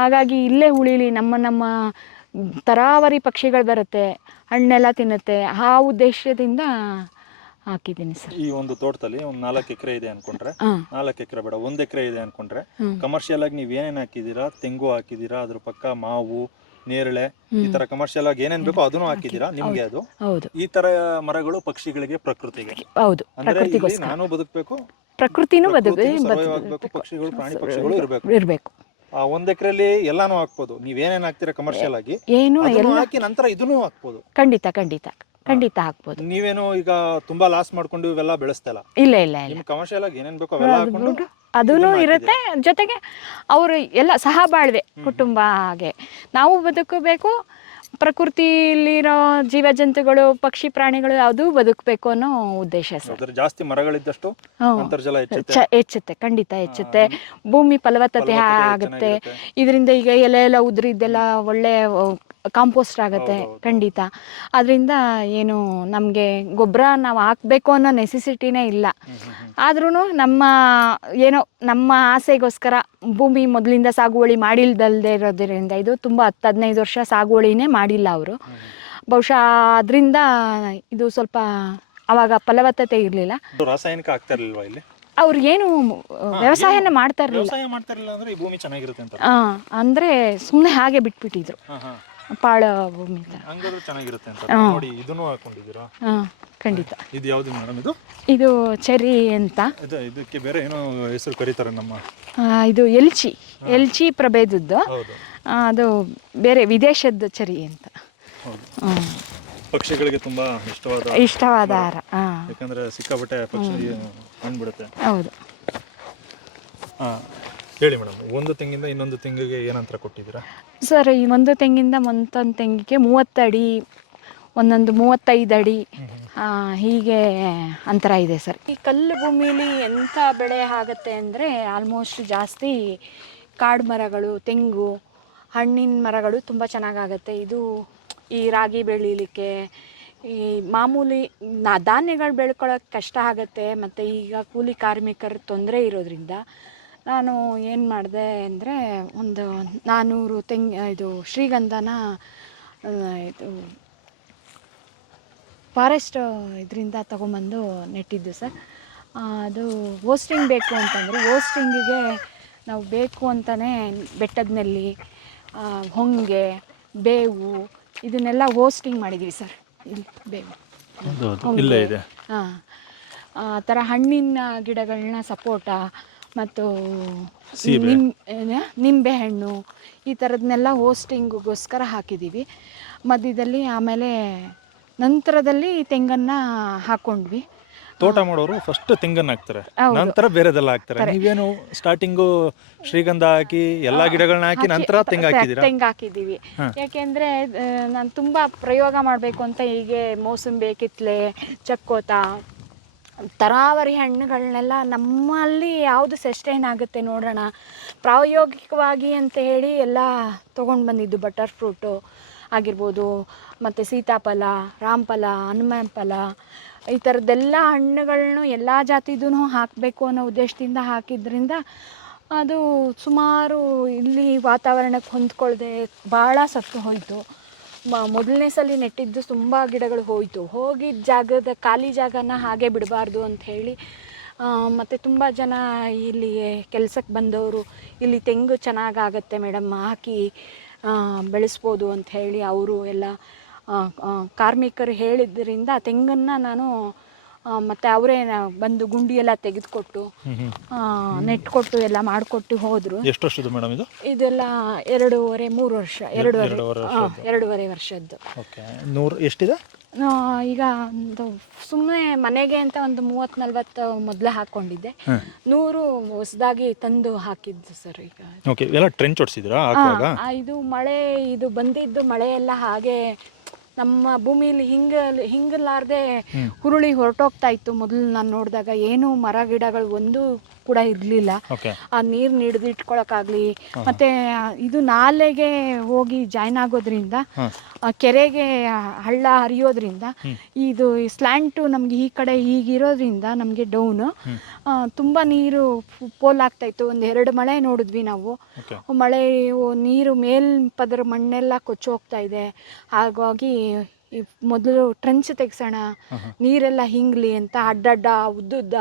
ಹಾಗಾಗಿ ಇಲ್ಲೇ ಉಳಿಲಿ, ನಮ್ಮ ತರಾವರಿ ಪಕ್ಷಿಗಳು ಬರುತ್ತೆ, ಹಣ್ಣೆಲ್ಲ ತಿನ್ನುತ್ತೆ. ಆ ಉದ್ದೇಶದಿಂದ ಹಾಕಿದ್ದೀನಿ ಸರ್. ಈ ಒಂದು ತೋಟದಲ್ಲಿ ಒಂದು 4 ಎಕರೆ ಇದೆ ಅನ್ಕೊಂಡ್ರೆ, ಹಾಂ 4 ಎಕರೆ ಬೇಡ 1 ಎಕರೆ ಇದೆ ಅನ್ಕೊಂಡ್ರೆ, ಹ್ಮ್. ಕಮರ್ಷಿಯಲ್ ಆಗಿ ನೀವು ಏನೇನು ಹಾಕಿದ್ದೀರಾ, ತೆಂಗು ಹಾಕಿದ್ದೀರಾ, ಅದ್ರ ಪಕ್ಕ ಮಾವು, ನೇರಳೆ, ಈ ತರ ಕಮರ್ಷಿಯಲ್ ಆಗಿ ಏನೇನ್ ಬೇಕೋ ಅದನ್ನು ಹಾಕಿದ್ದೀರಾ. ನಿಮ್ಗೆ ಅದು ಹೌದು ಈ ತರ ಮರಗಳು ಪಕ್ಷಿಗಳಿಗೆ, ಪ್ರಕೃತಿಗೆ, ಹೌದು ಅಂದ್ರೆ ಇಲ್ಲಿ ಪ್ರಕೃತಿಗೋಸ್ಕರ. ನಾನು ಬದುಕಬೇಕು, ಪ್ರಕೃತಿನೂ ಸರ್ವೈವ್ ಆಗ್ಬೇಕು, ಪಕ್ಷಿಗಳು ಪ್ರಾಣಿ ಪಕ್ಷಿಗಳು ಇರಬೇಕು. ಇರಬೇಕು. ಆ 1 ಎಕರೆಲಿ ಎಲ್ಲಾನು ಹಾಕ್ಬೋದು. ನೀವೇನೇನ್ ಹಾಕ್ತೀರಾ ಕಮರ್ಷಿಯಲ್ ಆಗಿ ಏನು ಅದನ್ನು ಎಲ್ಲ ಹಾಕಿ ನಂತರ ಇದನ್ನು ಹಾಕ್ಬೋದು. ಖಂಡಿತ ಖಂಡಿತ ಖಂಡಿತ ಹಾಕ್ಬೋದು. ನೀವೇನು ಈಗ ತುಂಬಾ ಲಾಸ್ ಮಾಡ್ಕೊಂಡು ಇವೆಲ್ಲ ಬೆಳೆಸ್ತಾ ಇಲ್ಲ. ಇಲ್ಲ ಇಲ್ಲ ಇಲ್ಲ ನಿಮ್ ಕಮರ್ಷಿಯಲ್ ಆಗಿ ಏನೇನ್ ಬೇಕೋ ಅವೆಲ್ಲ ಹಾಕೊಂಡು ಅದೂ ಇರುತ್ತೆ. ಜೊತೆಗೆ ಅವರು ಎಲ್ಲ ಸಹಬಾಳ್ವೆ ಕುಟುಂಬ ಹಾಗೆ ನಾವು ಬದುಕಬೇಕು, ಪ್ರಕೃತಿಲಿರೋ ಜೀವ ಜಂತುಗಳು, ಪಕ್ಷಿ ಪ್ರಾಣಿಗಳು ಅದು ಬದುಕಬೇಕು ಅನ್ನೋ ಉದ್ದೇಶ ಸರ್. ಅದ್ರ ಜಾಸ್ತಿ ಮರಗಳಿದ್ದಷ್ಟು ಅಂತರ್ಜಲ ಹೆಚ್ಚುತ್ತೆ, ಖಂಡಿತ ಹೆಚ್ಚುತ್ತೆ. ಭೂಮಿ ಫಲವತ್ತತೆ ಆಗುತ್ತೆ. ಇದರಿಂದ ಈಗ ಎಲೆ ಎಲ್ಲ ಉದುರಿದ್ದೆಲ್ಲ ಒಳ್ಳೆ ಕಾಂಪೋಸ್ಟ್ ಆಗುತ್ತೆ. ಖಂಡಿತ ಅದರಿಂದ ಏನು ನಮಗೆ ಗೊಬ್ಬರ ನಾವು ಹಾಕಬೇಕು ಅನ್ನೋ ನೆಸೆಸಿಟಿನೇ ಇಲ್ಲ. ಆದ್ರೂ ನಮ್ಮ ಆಸೆಗೋಸ್ಕರ ಭೂಮಿ ಮೊದಲಿಂದ ಸಾಗುವಳಿ ಮಾಡಿಲ್ದಲ್ದೇ ಇರೋದ್ರಿಂದ, ಇದು ತುಂಬ 10-15 ವರ್ಷ ಸಾಗುವಳಿನೇ ಮಾಡಿಲ್ಲ ಅವರು. ಬಹುಶಃ ಅದರಿಂದ ಇದು ಸ್ವಲ್ಪ ಅವಾಗ ಫಲವತ್ತತೆ ಇರಲಿಲ್ಲ. ರಾಸಾಯನಿಕ ಆಗ್ತಾ ಇರ್ಲಿಲ್ವಾ ಇಲ್ಲಿ? ಅವ್ರು ಏನು ವ್ಯವಸಾಯನ ಮಾಡ್ತಾ ಇರಲಿಲ್ಲ. ವ್ಯವಸಾಯ ಮಾಡ್ತಾ ಇರಲಿಲ್ಲ ಅಂದ್ರೆ ಈ ಭೂಮಿ ಚೆನ್ನಾಗಿರುತ್ತೆ ಅಂತ. ಅಂದರೆ ಸುಮ್ಮನೆ ಹಾಗೆ ಬಿಟ್ಬಿಟ್ಟಿದ್ರು, ಪಾಳ ಭೂಮಿ ಥರ. ಹಂಗಾದ್ರೆ ಚೆನ್ನಾಗಿರುತ್ತೆ ಅಂತ ನೋಡಿ ಇದನ್ನು ಹಾಕೊಂಡಿದ್ದೀರಾ? ಖಂಡಿತ. ಇದು ಯಾವ್ದು ಮೇಡಮ್? ಇದು ಚೆರಿ ಅಂತ. ಇದಕ್ಕೆ ಬೇರೆ ಏನೋ ಹೆಸರು ಕರೀತಾರೆ ನಮ್ಮ. ಇದು ಎಲ್ಚಿ ಪ್ರಭೇದದ್ದು. ಅದು ಬೇರೆ ವಿದೇಶದ್ದು ಚೆರಿ ಅಂತ. ಪಕ್ಷಿಗಳಿಗೆ ತುಂಬಾ ಇಷ್ಟವಾದ ಆಹಾರ. ಯಾಕಂದ್ರೆ ಸಿಕ್ಕಾಪಟ್ಟೆ ಪಕ್ಷಿ ಅಂದ್ಬಿಡುತ್ತೆ. ಹೌದು. ಹೇಳಿ ಮೇಡಮ್, ಒಂದು ತೆಂಗಿಂದ ಇನ್ನೊಂದು ತೆಂಗಿಗೆ ಏನಂತರ ಕೊಟ್ಟಿದ್ದೀರಾ ಸರ್? ಈ ಒಂದು ತೆಂಗಿಂದ ಮತ್ತೊಂದು ತೆಂಗಿಗೆ 30 ಅಡಿ, ಒಂದೊಂದು 35 ಅಡಿ ಹೀಗೆ ಅಂತರ ಇದೆ ಸರ್. ಈ ಕಲ್ಲು ಭೂಮಿಲಿ ಎಂಥ ಬೆಳೆ ಆಗುತ್ತೆ ಅಂದರೆ ಆಲ್ಮೋಸ್ಟ್ ಜಾಸ್ತಿ ಕಾಡು ಮರಗಳು, ತೆಂಗು, ಹಣ್ಣಿನ ಮರಗಳು ತುಂಬ ಚೆನ್ನಾಗಾಗತ್ತೆ. ಇದು ಈ ರಾಗಿ ಬೆಳೀಲಿಕ್ಕೆ, ಈ ಮಾಮೂಲಿ ಧಾನ್ಯಗಳು ಬೆಳ್ಕೊಳ್ಳೋಕೆ ಕಷ್ಟ ಆಗುತ್ತೆ. ಮತ್ತು ಈಗ ಕೂಲಿ ಕಾರ್ಮಿಕರ ತೊಂದರೆ ಇರೋದ್ರಿಂದ ನಾನು ಏನು ಮಾಡಿದೆ ಅಂದರೆ ಒಂದು 400 ಇದು ಶ್ರೀಗಂಧನ ಇದು ಫಾರೆಸ್ಟ್ ಇದರಿಂದ ತೊಗೊಂಬಂದು ನೆಟ್ಟಿದ್ದು ಸರ್. ಅದು ಹೋಸ್ಟಿಂಗ್ ಬೇಕು ಅಂತಂದರೆ, ಹೋಸ್ಟಿಂಗಿಗೆ ನಾವು ಬೇಕು ಅಂತಲೇ ಬೆಟ್ಟದ ನೆಲ್ಲಿ, ಹೊಂಗೆ, ಬೇವು ಇದನ್ನೆಲ್ಲ ಹೋಸ್ಟಿಂಗ್ ಮಾಡಿದ್ದೀವಿ ಸರ್. ಇಲ್ಲಿ ಬೇವು, ಹೊಂಗೆ, ಆ ಥರ ಹಣ್ಣಿನ ಗಿಡಗಳನ್ನ, ಸಪೋಟ ಮತ್ತು ನಿಂಬೆಹಣ್ಣು ಈ ಥರದನ್ನೆಲ್ಲ ಹೋಸ್ಟಿಂಗಿಗೋಸ್ಕರ ಹಾಕಿದ್ದೀವಿ ಮಧ್ಯದಲ್ಲಿ. ಆಮೇಲೆ ನಂತರದಲ್ಲಿ ತೆಂಗನ್ನು ಹಾಕ್ಕೊಂಡ್ವಿ. ತೋಟ ಮಾಡೋರು ಫಸ್ಟ್ ತೆಂಗನ್ನು ಹಾಕ್ತಾರೆ, ನಂತರ ಬೇರೆದೆಲ್ಲ ಹಾಕ್ತಾರೆ. ನೀವೇನು ಸ್ಟಾರ್ಟಿಂಗು ಶ್ರೀಗಂಧ ಹಾಕಿ ಎಲ್ಲಾ ಗಿಡಗಳನ್ನ ಹಾಕಿ ನಂತರ ತೆಂಗು ಹಾಕಿದ್ದೀವಿ. ಯಾಕೆಂದ್ರೆ ನಾನು ತುಂಬಾ ಪ್ರಯೋಗ ಮಾಡಬೇಕು ಅಂತ ಹೀಗೆ ಮೋಸಂಬಿ, ಕಿತ್ಲೆ, ಚಕ್ಕೋತ, ತರಾವರಿ ಹಣ್ಣುಗಳನ್ನೆಲ್ಲ ನಮ್ಮಲ್ಲಿ ಯಾವುದು ಸಸ್ಟೈನ್ ಆಗುತ್ತೆ ನೋಡೋಣ ಪ್ರಾಯೋಗಿಕವಾಗಿ ಅಂತ ಹೇಳಿ ಎಲ್ಲ ತೊಗೊಂಡು ಬಂದಿದ್ದು. ಬಟರ್ ಫ್ರೂಟು ಆಗಿರ್ಬೋದು, ಮತ್ತು ಸೀತಾಫಲ, ರಾಮಫಲ, ಹನುಮಂಫಲ, ಈ ಥರದ್ದೆಲ್ಲ ಹಣ್ಣುಗಳನ್ನು ಎಲ್ಲ ಜಾತಿದೂ ಹಾಕಬೇಕು ಅನ್ನೋ ಉದ್ದೇಶದಿಂದ ಹಾಕಿದ್ರಿಂದ ಅದು ಸುಮಾರು ಇಲ್ಲಿ ವಾತಾವರಣಕ್ಕೆ ಹೊಂದ್ಕೊಳ್ದೆ ಭಾಳ ಸತ್ತು ಹೋಯಿತು. ಮೊದಲನೇ ಸಲ ನೆಟ್ಟಿದ್ದು ತುಂಬ ಗಿಡಗಳು ಹೋಗಿದ್ದ ಜಾಗದ ಖಾಲಿ ಜಾಗನ ಹಾಗೆ ಬಿಡಬಾರ್ದು ಅಂಥೇಳಿ, ಮತ್ತು ತುಂಬ ಜನ ಇಲ್ಲಿ ಕೆಲಸಕ್ಕೆ ಬಂದವರು ಇಲ್ಲಿ ತೆಂಗು ಚೆನ್ನಾಗಾಗತ್ತೆ ಮೇಡಮ್, ಹಾಕಿ ಬೆಳೆಸ್ಬೋದು ಅಂಥೇಳಿ ಅವರು ಎಲ್ಲ ಕಾರ್ಮಿಕರು ಹೇಳಿದ್ದರಿಂದ ತೆಂಗನ್ನು ನಾನು ಮತ್ತು ಅವರೇ ಬಂದು ಗುಂಡಿಯೆಲ್ಲ ತೆಗೆದುಕೊಟ್ಟು ನೆಟ್ಕೊಟ್ಟು ಎಲ್ಲ ಮಾಡಿಕೊಟ್ಟು ಹೋದರು. ಎಷ್ಟು ವರ್ಷದ್ದು ಮೇಡಮ್ ಇದು? ಇದೆಲ್ಲ 2.5-3 ವರ್ಷ, 2.5 ವರ್ಷದ್ದು. ಎಷ್ಟಿದೆ ಈಗ? ಒಂದು ಸುಮ್ಮನೆ ಮನೆಗೆ ಅಂತ ಒಂದು 30-40 ಮೊದಲೇ ಹಾಕ್ಕೊಂಡಿದ್ದೆ, 100 ಹೊಸದಾಗಿ ತಂದು ಹಾಕಿದ್ದು ಸರ್. ಈಗ ಎಲ್ಲ ಟ್ರೆಂಚ್ ಹೊಡ್ಸಿದ್ರಾ? ಇದು ಮಳೆ, ಇದು ಬಂದಿದ್ದು ಮಳೆ ಎಲ್ಲ ಹಾಗೆ ನಮ್ಮ ಭೂಮಿಲಿ ಹಿಂಗಲಾರ್ದೆ ಹುರುಳಿ ಹೊರಟೋಗ್ತಾ ಇತ್ತು. ಮೊದಲು ನಾನು ನೋಡಿದಾಗ ಏನು ಮರ ಗಿಡಗಳು ಒಂದು ಕೂಡ ಇರಲಿಲ್ಲ. ಆ ನೀರು ಹಿಡಿದಿಟ್ಕೊಳಕ್ಕಾಗಲಿ, ಮತ್ತು ಇದು ನಾಲೆಗೆ ಹೋಗಿ ಜಾಯ್ನ್ ಆಗೋದ್ರಿಂದ, ಕೆರೆಗೆ ಹಳ್ಳ ಹರಿಯೋದ್ರಿಂದ, ಇದು ಸ್ಲ್ಯಾಂಟು ನಮಗೆ ಈ ಕಡೆ ಹೀಗಿರೋದ್ರಿಂದ ನಮಗೆ ಡೌನು ತುಂಬ ನೀರು ಪೋಲಾಗ್ತಾಯಿತ್ತು. 1-2 ಮಳೆ ನೋಡಿದ್ವಿ ನಾವು. ಮಳೆ ನೀರು ಮೇಲ್ಪದರ ಮಣ್ಣೆಲ್ಲ ಕೊಚ್ಚೋಗ್ತಾ ಇದೆ. ಹಾಗಾಗಿ ಮೊದಲು ಟ್ರೆಂಚ್ ತೆಗ್ಸೋಣ, ನೀರೆಲ್ಲ ಹಿಂಗ್ಲಿ ಅಂತ ಅಡ್ಡಡ್ಡ ಉದ್ದುದ್ದ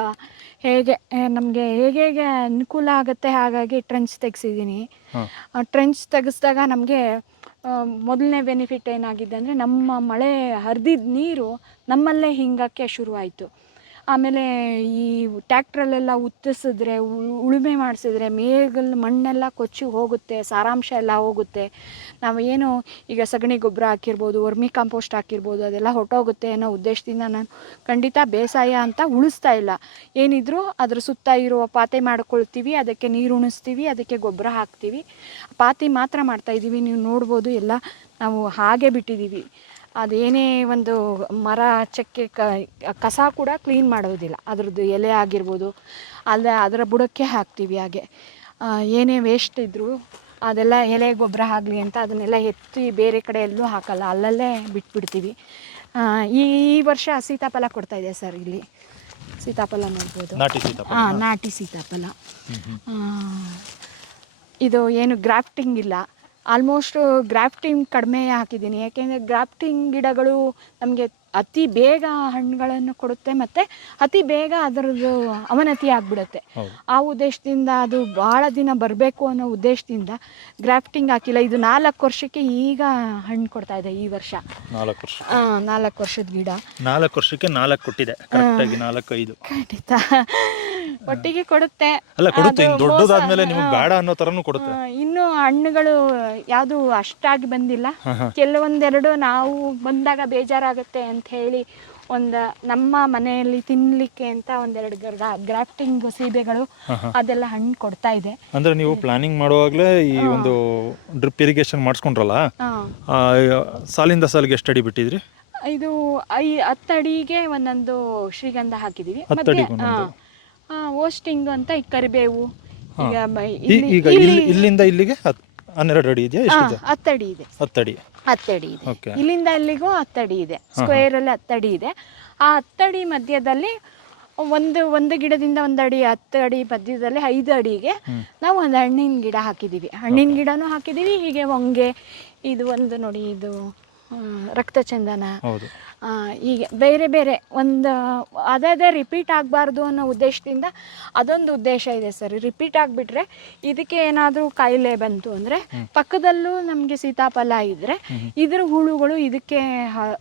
ಹೇಗೆ ನಮಗೆ ಹೇಗೆ ಅನುಕೂಲ ಆಗುತ್ತೆ ಹಾಗಾಗಿ ಟ್ರೆಂಚ್ ತೆಗ್ಸಿದ್ದೀನಿ. ಟ್ರೆಂಚ್ ತೆಗೆಸಿದಾಗ ನಮಗೆ ಮೊದಲನೇ ಬೆನಿಫಿಟ್ ಏನಾಗಿದೆ ಅಂದರೆ ನಮ್ಮ ಮಳೆ ಹರಿದಿದ್ದ ನೀರು ನಮ್ಮಲ್ಲೇ ಹಿಂಗಕ್ಕೆ ಶುರುವಾಯಿತು. ಆಮೇಲೆ ಈ ಟ್ಯಾಕ್ಟ್ರಲ್ಲೆಲ್ಲ ಉತ್ತಿಸಿದ್ರೆ ಉಳುಮೆ ಮಾಡಿಸಿದ್ರೆ ಮೇಗಲ್ ಮಣ್ಣೆಲ್ಲ ಕೊಚ್ಚಿ ಹೋಗುತ್ತೆ, ಸಾರಾಂಶ ಎಲ್ಲ ಹೋಗುತ್ತೆ. ನಾವು ಏನು ಈಗ ಸಗಣಿ ಗೊಬ್ಬರ ಹಾಕಿರ್ಬೋದು, ವರ್ಮಿ ಕಾಂಪೋಸ್ಟ್ ಹಾಕಿರ್ಬೋದು, ಅದೆಲ್ಲ ಹೊಟ್ಟೋಗುತ್ತೆ ಅನ್ನೋ ಉದ್ದೇಶದಿಂದ ನಾನು ಖಂಡಿತ ಬೇಸಾಯ ಅಂತ ಉಳಿಸ್ತಾ ಇಲ್ಲ. ಏನಿದ್ರು ಅದ್ರ ಸುತ್ತ ಇರುವ ಪಾತಿ ಮಾಡ್ಕೊಳ್ತೀವಿ, ಅದಕ್ಕೆ ನೀರು ಉಣಿಸ್ತೀವಿ, ಅದಕ್ಕೆ ಗೊಬ್ಬರ ಹಾಕ್ತೀವಿ. ಪಾತಿ ಮಾತ್ರ ಮಾಡ್ತಾಯಿದ್ದೀವಿ. ನೀವು ನೋಡ್ಬೋದು ಎಲ್ಲ ನಾವು ಹಾಗೆ ಬಿಟ್ಟಿದ್ದೀವಿ. ಅದೇನೇ ಒಂದು ಮರ ಚಕ್ಕೆ ಕಸ ಕೂಡ ಕ್ಲೀನ್ ಮಾಡೋದಿಲ್ಲ. ಅದ್ರದ್ದು ಎಲೆ ಆಗಿರ್ಬೋದು ಅದರ ಬುಡಕ್ಕೆ ಹಾಕ್ತೀವಿ. ಹಾಗೆ ಏನೇ ವೇಸ್ಟ್ ಇದ್ದರೂ ಅದೆಲ್ಲ ಎಲೆ ಗೊಬ್ಬರ ಆಗಲಿ ಅಂತ ಅದನ್ನೆಲ್ಲ ಎತ್ತಿ ಬೇರೆ ಕಡೆ ಎಲ್ಲೂ ಹಾಕಲ್ಲ, ಅಲ್ಲಲ್ಲೇ ಬಿಟ್ಬಿಡ್ತೀವಿ. ಈ ವರ್ಷ ಸೀತಾಫಲ ಕೊಡ್ತಾಯಿದೆ ಸರ್. ಇಲ್ಲಿ ಸೀತಾಫಲ ನೋಡ್ಬೋದು, ನಾಟಿ ಸೀತಾಫಲ. ಇದು ಏನು ಗ್ರಾಫ್ಟಿಂಗ್ ಇಲ್ಲ, ಆಲ್ಮೋಸ್ಟ್ ಗ್ರಾಫ್ಟಿಂಗ್ ಕಡಿಮೆ ಹಾಕಿದ್ದೀನಿ. ಯಾಕೆಂದರೆ ಗ್ರಾಫ್ಟಿಂಗ್ ಗಿಡಗಳು ನಮಗೆ ಅತಿ ಬೇಗ ಹಣ್ಣುಗಳನ್ನು ಕೊಡುತ್ತೆ ಮತ್ತು ಅತಿ ಬೇಗ ಅದರದ್ದು ಅವನತಿ ಆಗಿಬಿಡುತ್ತೆ. ಆ ಉದ್ದೇಶದಿಂದ ಅದು ಭಾಳ ದಿನ ಬರಬೇಕು ಅನ್ನೋ ಉದ್ದೇಶದಿಂದ ಗ್ರಾಫ್ಟಿಂಗ್ ಹಾಕಿಲ್ಲ. ಇದು 4 ವರ್ಷಕ್ಕೆ ಈಗ ಹಣ್ಣು ಕೊಡ್ತಾಯಿದೆ ಈ ವರ್ಷ. 4 ವರ್ಷದ ಗಿಡ. 4 ವರ್ಷಕ್ಕೆ 4 ಕೊಟ್ಟಿದೆ, ಕರೆಕ್ಟಾಗಿ 4-5 ಖಂಡಿತ ಒಟ್ಟಿಗೆ ಕೊಡುತ್ತೆ. ದೊಡ್ಡದಾದ್ಮೇಲೆ ನಿಮಗೆ ಬೇಡ ಅನ್ನೋ ಥರನೂ ಕೊಡುತ್ತೆ. ಇನ್ನು ಹಣ್ಣುಗಳು ಯಾವುದು ಅಷ್ಟಾಗಿ ಬಂದಿಲ್ಲ. ಕೆಲವೊಂದೆರಡು ನಾವು ಬಂದಾಗ ಬೇಜಾರಾಗುತ್ತೆ ಅಂತ ಹೇಳಿ ನಮ್ಮ ಮನೆಯಲ್ಲಿ ತಿನ್ಲಿಕ್ಕೆ ಅಂತ ಒಂದೆರಡು ಗ್ರಾಫ್ಟಿಂಗ್ ಸೀಬೆಗಳು ಅದೆಲ್ಲ ಹಣ್ಣು ಕೊಡ್ತಾ ಇದೆ. ಅಂದ್ರೆ ನೀವು ಪ್ಲಾನಿಂಗ್ ಮಾಡುವಾಗಲೇ ಈ ಒಂದು ಡ್ರಿಪ್ ಇರಿಗೇಷನ್ ಮಾಡಿಸ್ಕೊಂಡ್ರಲ್ಲ, ಸಾಲಿಂದ ಸಾಲಿಗೆ ಎಷ್ಟು ಅಡಿ ಬಿಟ್ಟಿದ್ರಿ? ಇದು 10 ಅಡಿಗೆ ಒಂದೊಂದು ಶ್ರೀಗಂಧ ಹಾಕಿದೀವಿ. ಓಸ್ಟಿಂಗ್ ಅಂತ ಈ ಕರಿಬೇವು. ಈಗ ಇಲ್ಲಿಂದ ಇಲ್ಲಿಗೆ 12 ಅಡಿ ಇದೆಯಾ? 10 ಅಡಿ ಇದೆ. 10 ಅಡಿ ಇದೆ. ಇಲ್ಲಿಂದ ಅಲ್ಲಿಗೂ 10 ಅಡಿ ಇದೆ. ಸ್ಕ್ವೇರ್ ಅಲ್ಲಿ 10 ಅಡಿ ಇದೆ. ಆ 10 ಅಡಿ ಮಧ್ಯದಲ್ಲಿ ಒಂದು ಗಿಡದಿಂದ 1 ಅಡಿ, 10 ಅಡಿ ಮಧ್ಯದಲ್ಲಿ 5 ಅಡಿಗೆ ನಾವು ಒಂದು ಹಣ್ಣಿನ ಗಿಡ ಹಾಕಿದ್ದೀವಿ. ಹಣ್ಣಿನ ಗಿಡನೂ ಹಾಕಿದ್ದೀವಿ. ಹೀಗೆ ಹೊಂಗೆ, ಇದು ಒಂದು ನೋಡಿ, ಇದು ರಕ್ತಚಂದನ, ಹೀಗೆ ಬೇರೆ ಬೇರೆ ಒಂದು ಅದೇ ರಿಪೀಟ್ ಆಗಬಾರ್ದು ಅನ್ನೋ ಉದ್ದೇಶದಿಂದ ಅದೊಂದು ಉದ್ದೇಶ ಇದೆ ಸರ್. ರಿಪೀಟ್ ಆಗಿಬಿಟ್ರೆ ಇದಕ್ಕೆ ಏನಾದರೂ ಕಾಯಿಲೆ ಬಂತು ಅಂದರೆ ಪಕ್ಕದಲ್ಲೂ ನಮಗೆ ಸೀತಾಫಲ ಇದ್ದರೆ ಇದ್ರ ಹುಳುಗಳು ಇದಕ್ಕೆ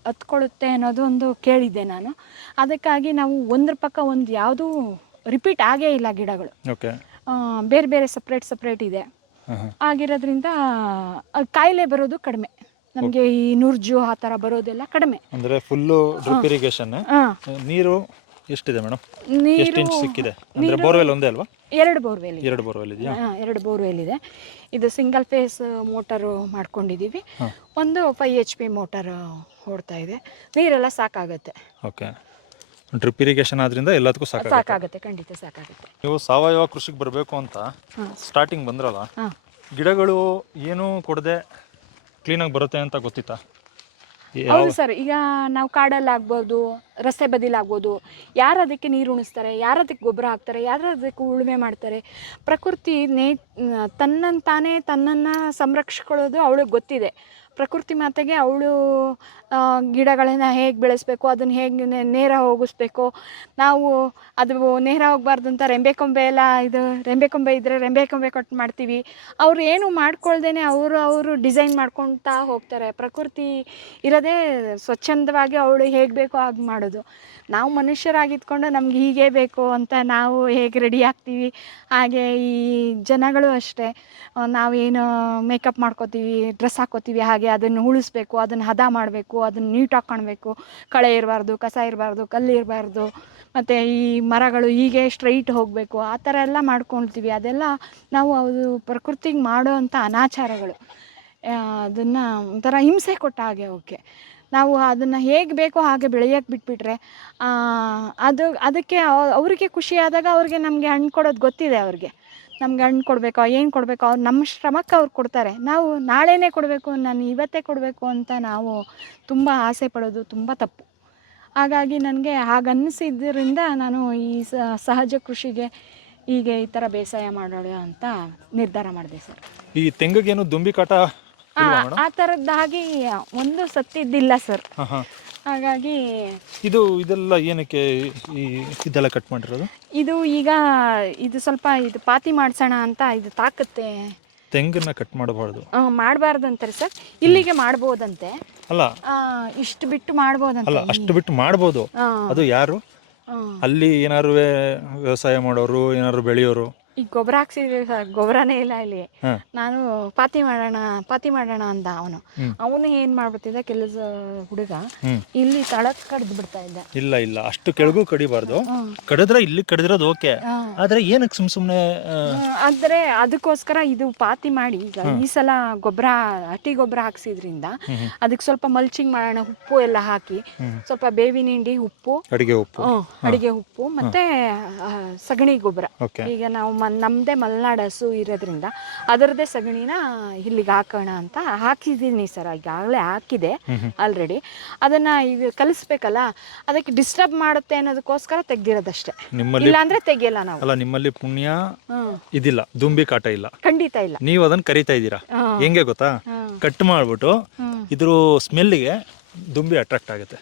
ಹತ್ಕೊಳ್ಳುತ್ತೆ ಅನ್ನೋದು ಒಂದು ಕೇಳಿದ್ದೆ ನಾನು. ಅದಕ್ಕಾಗಿ ನಾವು ಒಂದ್ರ ಪಕ್ಕ ಒಂದು ಯಾವುದೂ ರಿಪೀಟ್ ಆಗೇ ಇಲ್ಲ ಗಿಡಗಳು. ಬೇರೆ ಬೇರೆ ಸಪ್ರೇಟ್ ಇದೆ. ಆಗಿರೋದ್ರಿಂದ ಕಾಯಿಲೆ ಬರೋದು ಕಡಿಮೆ. ನಮಗೆ ಈ ನುರ್ಜು ಆ ಥರ ಬರೋದೆಲ್ಲ ಕಡಿಮೆ. ಅಂದರೆ ಫುಲ್ಲು ಡ್ರಿಪ್ ಇರಿಗೇಷನ್. ನೀರು ಎಷ್ಟಿದೆ ಮೇಡಮ್? ಎಷ್ಟು ಇಂಚ್ ಸಿಕ್ಕಿದೆ? ಅಂದರೆ ಬೋರ್ವೆಲ್ ಒಂದೇ ಅಲ್ವಾ? 2 ಬೋರ್ವೆಲ್. 2 ಬೋರ್ವೆಲ್ ಇದೆಯಾ? 2 ಬೋರ್ವೆಲ್ ಇದೆ. ಇದು ಸಿಂಗಲ್ ಫೇಸ್ ಮೋಟರು ಮಾಡ್ಕೊಂಡಿದ್ದೀವಿ. ಒಂದು 5 HP ಮೋಟರ್ ಓಡ್ತಾ ಇದೆ. ನೀರೆಲ್ಲ ಸಾಕಾಗುತ್ತೆ. ಓಕೆ. ಡ್ರಿಪ್ ಇರಿಗೇಷನ್ ಆದ್ರಿಂದ ಎಲ್ಲದಕ್ಕೂ ಸಾಕಾಗುತ್ತೆ. ಖಂಡಿತ ಸಾಕಾಗುತ್ತೆ. ನೀವು ಸಾವಯವ ಕೃಷಿಗೆ ಬರಬೇಕು ಅಂತ ಸ್ಟಾರ್ಟಿಂಗ್ ಬಂದ್ರಲ್ಲ, ಗಿಡಗಳು ಏನೂ ಕೊಡದೆ ಕ್ಲೀನಾಗಿ ಬರುತ್ತೆ ಅಂತ ಗೊತ್ತಿತ್ತಾ? ಹೌದು ಸರ್. ಈಗ ನಾವು ಕಾಡಲ್ಲಾಗ್ಬೋದು, ರಸ್ತೆ ಬದಿಲಾಗ್ಬೋದು, ಯಾರು ಅದಕ್ಕೆ ನೀರು ಉಣಿಸ್ತಾರೆ, ಯಾರು ಅದಕ್ಕೆ ಗೊಬ್ಬರ ಹಾಕ್ತಾರೆ, ಯಾರು ಅದಕ್ಕೆ ಉಳುಮೆ ಮಾಡ್ತಾರೆ. ಪ್ರಕೃತಿ ತನ್ನನ್ನು ಸಂರಕ್ಷಿಸ್ಕೊಳ್ಳೋದು ಅವಳಿಗೆ ಗೊತ್ತಿದೆ. ಪ್ರಕೃತಿ ಮಾತೆಗೆ ಅವಳು ಗಿಡಗಳನ್ನು ಹೇಗೆ ಬೆಳೆಸಬೇಕು, ಅದನ್ನು ಹೇಗೆ ನೇರ ಹೋಗಿಸ್ಬೇಕು. ನಾವು ಅದು ನೇರ ಹೋಗಬಾರ್ದು ಅಂತ ರೆಂಬೆ ಕೊಂಬೆ ಇದ್ದರೆ ರೆಂಬೆ ಕೊಂಬೆ ಕಟ್ ಮಾಡ್ತೀವಿ. ಅವರು ಏನು ಮಾಡ್ಕೊಳ್ದೇನೆ ಅವರು ಡಿಸೈನ್ ಮಾಡ್ಕೊಳ್ತಾ ಹೋಗ್ತಾರೆ. ಪ್ರಕೃತಿ ಇರೋದೇ ಸ್ವಚ್ಛಂದವಾಗಿ ಅವಳು ಹೇಗೆ ಬೇಕೋ ಹಾಗೆ ಮಾಡೋದು. ನಾವು ಮನುಷ್ಯರಾಗಿದ್ಕೊಂಡು ನಮ್ಗೆ ಹೀಗೆ ಬೇಕು ಅಂತ ನಾವು ಹೇಗೆ ರೆಡಿ ಆಗ್ತೀವಿ, ಹಾಗೆ ಈ ಜನಗಳು ಅಷ್ಟೇ. ನಾವೇನು ಮೇಕಪ್ ಮಾಡ್ಕೋತೀವಿ, ಡ್ರೆಸ್ ಹಾಕ್ಕೋತೀವಿ, ಹಾಗೆ ಅದನ್ನು ಉಳಿಸ್ಬೇಕು, ಅದನ್ನು ಹದ ಮಾಡಬೇಕು, ಅದನ್ನು ನೀಟಾಗಿ ಕಾಣಬೇಕು, ಕಳೆ ಇರಬಾರ್ದು, ಕಸ ಇರಬಾರ್ದು, ಕಲ್ಲು ಇರಬಾರ್ದು, ಮತ್ತು ಈ ಮರಗಳು ಹೀಗೆ ಸ್ಟ್ರೈಟ್ ಹೋಗಬೇಕು, ಆ ಥರ ಎಲ್ಲ ಮಾಡ್ಕೊಳ್ತೀವಿ. ಅದೆಲ್ಲ ನಾವು ಅದು ಪ್ರಕೃತಿಗೆ ಮಾಡೋ ಅಂಥ ಅನಾಚಾರಗಳು. ಅದನ್ನು ಒಂಥರ ಹಿಂಸೆ ಕೊಟ್ಟ ಹಾಗೆ ಅವಕ್ಕೆ. ನಾವು ಅದನ್ನು ಹೇಗೆ ಬೇಕೋ ಹಾಗೆ ಬೆಳೆಯೋಕ್ಕೆ ಬಿಟ್ಬಿಟ್ರೆ ಅದಕ್ಕೆ ಅವರಿಗೆ ಖುಷಿಯಾದಾಗ ಅವ್ರಿಗೆ ನಮಗೆ ಹಣ್ಣು ಕೊಡೋದು ಗೊತ್ತಿದೆ. ಅವ್ರಿಗೆ ನಮ್ಗೆ ಹಣ್ಣು ಕೊಡಬೇಕು, ಏನು ಕೊಡಬೇಕು, ಅವ್ರು ನಮ್ಮ ಶ್ರಮಕ್ಕೆ ಅವ್ರು ಕೊಡ್ತಾರೆ. ನಾವು ನಾಳೆನೇ ಕೊಡಬೇಕು, ನಾನು ಇವತ್ತೇ ಕೊಡಬೇಕು ಅಂತ ನಾವು ತುಂಬ ಆಸೆ ಪಡೋದು ತುಂಬ ತಪ್ಪು. ಹಾಗಾಗಿ ನನಗೆ ಹಾಗನ್ನಿಸಿದ್ದರಿಂದ ನಾನು ಈ ಸಹಜ ಕೃಷಿಗೆ ಹೀಗೆ ಈ ಥರ ಬೇಸಾಯ ಮಾಡೋಣ ಅಂತ ನಿರ್ಧಾರ ಮಾಡಿದೆ ಸರ್. ಈ ತೆಂಗಿಗೇನು ದುಂಬಿ ಕಾಟ ಆ ಥರದ್ದಾಗಿ ಒಂದು ಸತ್ತಿದ್ದಿಲ್ಲ ಸರ್. ಹಾಂ ಹಾಂ. ಹಾಗಾಗಿ ಇದೆಲ್ಲ ಏನಕ್ಕೆ ಇದೆಲ್ಲ ಕಟ್ ಮಾಡಿರೋದು? ಇದು ಈಗ ಇದು ಸ್ವಲ್ಪ ಇದು ಪಾತಿ ಮಾಡ್ಸೋಣ ಅಂತ ಇದು ತಾಕತ್ತೆ. ತೆಂಗನ್ನ ಕಟ್ ಮಾಡಬಾರ್ದು, ಮಾಡಬಾರ್ದು ಅಂತಾರೆ ಸರ್. ಇಲ್ಲಿಗೆ ಮಾಡ್ಬೋದಂತೆ. ಅಲ್ಲ ಇಷ್ಟು ಬಿಟ್ಟು ಮಾಡ್ಬೋದಂತೆ. ಅಲ್ಲ ಅಷ್ಟು ಬಿಟ್ಟು ಮಾಡ್ಬೋದು. ಅದು ಯಾರು ಅಲ್ಲಿ ಏನಾದ್ರು ವ್ಯವಸಾಯ ಮಾಡೋರು, ಏನಾದ್ರು ಬೆಳೆಯೋರು? ಈಗ ಗೊಬ್ಬರ ಹಾಕ್ಸಿದ್ವಿ ಸರ್, ಗೊಬ್ಬರನೇ ಇಲ್ಲ ಇಲ್ಲಿ. ನಾನು ಪಾತಿ ಮಾಡೋಣ ಅಂದ ಅವನು ಏನ್ ಮಾಡ್ಬಿಡ್ತಿದ್ದ ಕೆಲಸ ಹುಡುಗ, ಇಲ್ಲಿ ತಳಕ್ ಕಡ್ದು ಬಿಡ್ತಾ ಇದ್ದ. ಇಲ್ಲ ಅಷ್ಟು ಕೆಳಗೂ ಕಡಿಬಾರ್ದು. ಕಡಿದ್ರೆ ಇಲ್ಲಿ ಕಡಿದಿರೋದು ಓಕೆ, ಆದ್ರೆ ಏನಕ್ಕೆ ಸುಮ್ನೆ ಆದ್ರೆ ಅದಕ್ಕೋಸ್ಕರ ಇದು ಪಾತಿ ಮಾಡಿ ಈಗ ಈ ಸಲ ಹಟ್ಟಿ ಗೊಬ್ಬರ ಹಾಕ್ಸಿದ್ರಿಂದ ಅದಕ್ಕೆ ಸ್ವಲ್ಪ ಮಲ್ಚಿಂಗ್ ಮಾಡೋಣ, ಉಪ್ಪು ಎಲ್ಲ ಹಾಕಿ ಸ್ವಲ್ಪ ಬೇವಿನ ಹಿಂಡಿ, ಉಪ್ಪು, ಅಡಿಗೆ ಉಪ್ಪು ಮತ್ತೆ ಸಗಣಿ ಗೊಬ್ಬರ. ಈಗ ನಾವು ನಮ್ದೇ ಮಲೆನಾಡು ಹಸು ಇರೋದ್ರಿಂದ ಅದರದ್ದೇ ಸಗಣಿನ ಇಲ್ಲಿಗೆ ಹಾಕೋಣ ಅಂತ ಹಾಕಿದ್ದೀನಿ ಸರ್. ಈಗಾಗಲೇ ಹಾಕಿದೆ ಆಲ್ರೆಡಿ. ಅದನ್ನ ಈಗ ಕಲಿಸ್ಬೇಕಲ್ಲ, ಅದಕ್ಕೆ ಡಿಸ್ಟರ್ಬ್ ಮಾಡುತ್ತೆ ಅನ್ನೋದಕ್ಕೋಸ್ಕರ ತೆಗ್ದಿರೋದಷ್ಟೇ, ಇಲ್ಲಾಂದ್ರೆ ತೆಗಿಯಲ್ಲ ನಾವು. ಅಲ್ಲ ನಿಮ್ಮಲ್ಲಿ ಪುಣ್ಯ ಇದಿಲ್ಲ, ದುಂಬಿ ಕಾಟ ಇಲ್ಲ, ಖಂಡಿತ ಇಲ್ಲ. ನೀವು ಅದನ್ನ ಕರಿತಾ ಇದ್ದೀರಾ. ಹೆಂಗೆ ಗೊತ್ತಾ, ಕಟ್ ಮಾಡ್ಬಿಟ್ಟು ಇದ್ರ ಸ್ಮೆಲ್ಗೆ ದುಂಬಿ ಅಟ್ರಾಕ್ಟ್ ಆಗುತ್ತೆ.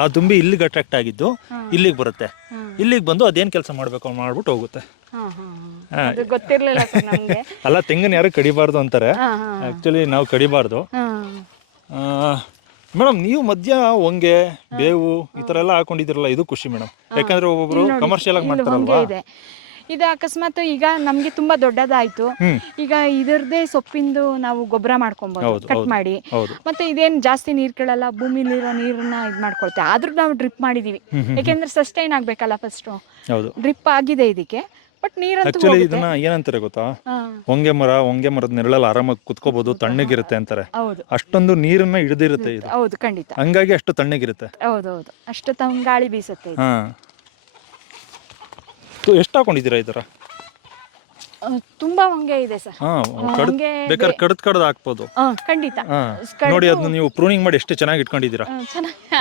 ಆ ದುಂಬಿ ಇಲ್ಲಿಗೆ ಅಟ್ರಾಕ್ಟ್ ಆಗಿದ್ದು ಇಲ್ಲಿಗೆ ಬರುತ್ತೆ, ಇಲ್ಲಿಗೆ ಬಂದು ಅದೇನ್ ಕೆಲಸ ಮಾಡ್ಬೇಕು ಮಾಡ್ಬಿಟ್ಟು ಹೋಗುತ್ತೆ. ಗೊತ್ತಿರ್ಲಿಲ್ಲ ಸರ್ ನಮ್ಗೆ. ಅಲ್ಲ ತೆಂಗನ್ ಯಾರು ಕಡಿಬಾರ್ದು ಅಂತಾರೆ, ಆಕ್ಚುಲಿ ನಾವು ಕಡಿಬಾರ್ದು. ಮೇಡಮ್ ನೀವು ಮಧ್ಯ ಹೊಂಗೆ, ಬೇವು ಈ ತರ ಎಲ್ಲ ಹಾಕೊಂಡಿದಿರಲ್ಲ, ಇದು ಖುಷಿ ಮೇಡಮ್. ಯಾಕಂದ್ರೆ ಒಬ್ಬೊಬ್ರು ಕಮರ್ಷಿಯಲ್ ಆಗಿ ಮಾಡ್ತಾರಲ್ವಾ. ಇದು ಅಕಸ್ಮಾತ್ ಈಗ ನಮ್ಗೆ ತುಂಬಾ ದೊಡ್ಡದಾಯ್ತು, ಈಗ ಇದರದೇ ಸೊಪ್ಪಿಂದು ನಾವು ಗೊಬ್ಬರ ಮಾಡ್ಕೊಬಹುದು ಕಟ್ ಮಾಡಿ. ಮತ್ತೆ ಇದೇನ್ ಜಾಸ್ತಿ ನೀರ್ ಕೇಳಲ್ಲ, ಭೂಮಿಲಿರೋ ನೀರನ್ನ ಇದ್ ಮಾಡ್ಕೊಳ್ತೆ. ಆದ್ರೂ ನಾವು ಡ್ರಿಪ್ ಮಾಡಿದೀವಿ, ಯಾಕೆಂದ್ರೆ ಸಸ್ಟೈನ್ ಆಗ್ಬೇಕಲ್ಲ ಫಸ್ಟ್. ಡ್ರಿಪ್ ಆಗಿದೆ ಇದಕ್ಕೆ, ಬಟ್ ನೀರಂತೂ ಇದನ್ನ ಏನಂತಾರೆ ಗೊತ್ತಾ, ಹೊಂಗೆ ಮರದ ನೆರಳಲ್ಲಿ ಆರಾಮಾಗಿ ಕುತ್ಕೋಬಹುದು, ತಣ್ಣಗಿರುತ್ತೆ ಅಂತಾರೆ. ಅಷ್ಟೊಂದು ನೀರನ್ನ ಹಿಡಿದಿರುತ್ತೆ ಇದು. ಹೌದು ಖಂಡಿತ, ಹಂಗಾಗಿ ಅಷ್ಟು ತಣ್ಣಗಿರುತ್ತೆ. ಹೌದೌದು, ಅಷ್ಟು ತಂಗಾಳಿ ಬೀಸುತ್ತೆ. ಎಷ್ಟು ಹಾಕೊಂಡಿದ್ದೀರಾ ಈ ತರ? ತುಂಬಾ ಹೊಂಗೆ ಇದೆ ಸರ್. ಬೇಕಾದ್ರೆ ಕಡ್ದು ಹಾಕ್ಬೋದು. ಖಂಡಿತ ನೋಡಿ, ಅದನ್ನ ನೀವು ಪ್ರೂನಿಂಗ್ ಮಾಡಿ ಎಷ್ಟು ಚೆನ್ನಾಗಿ ಇಟ್ಕೊಂಡಿದ್ದೀರಾ.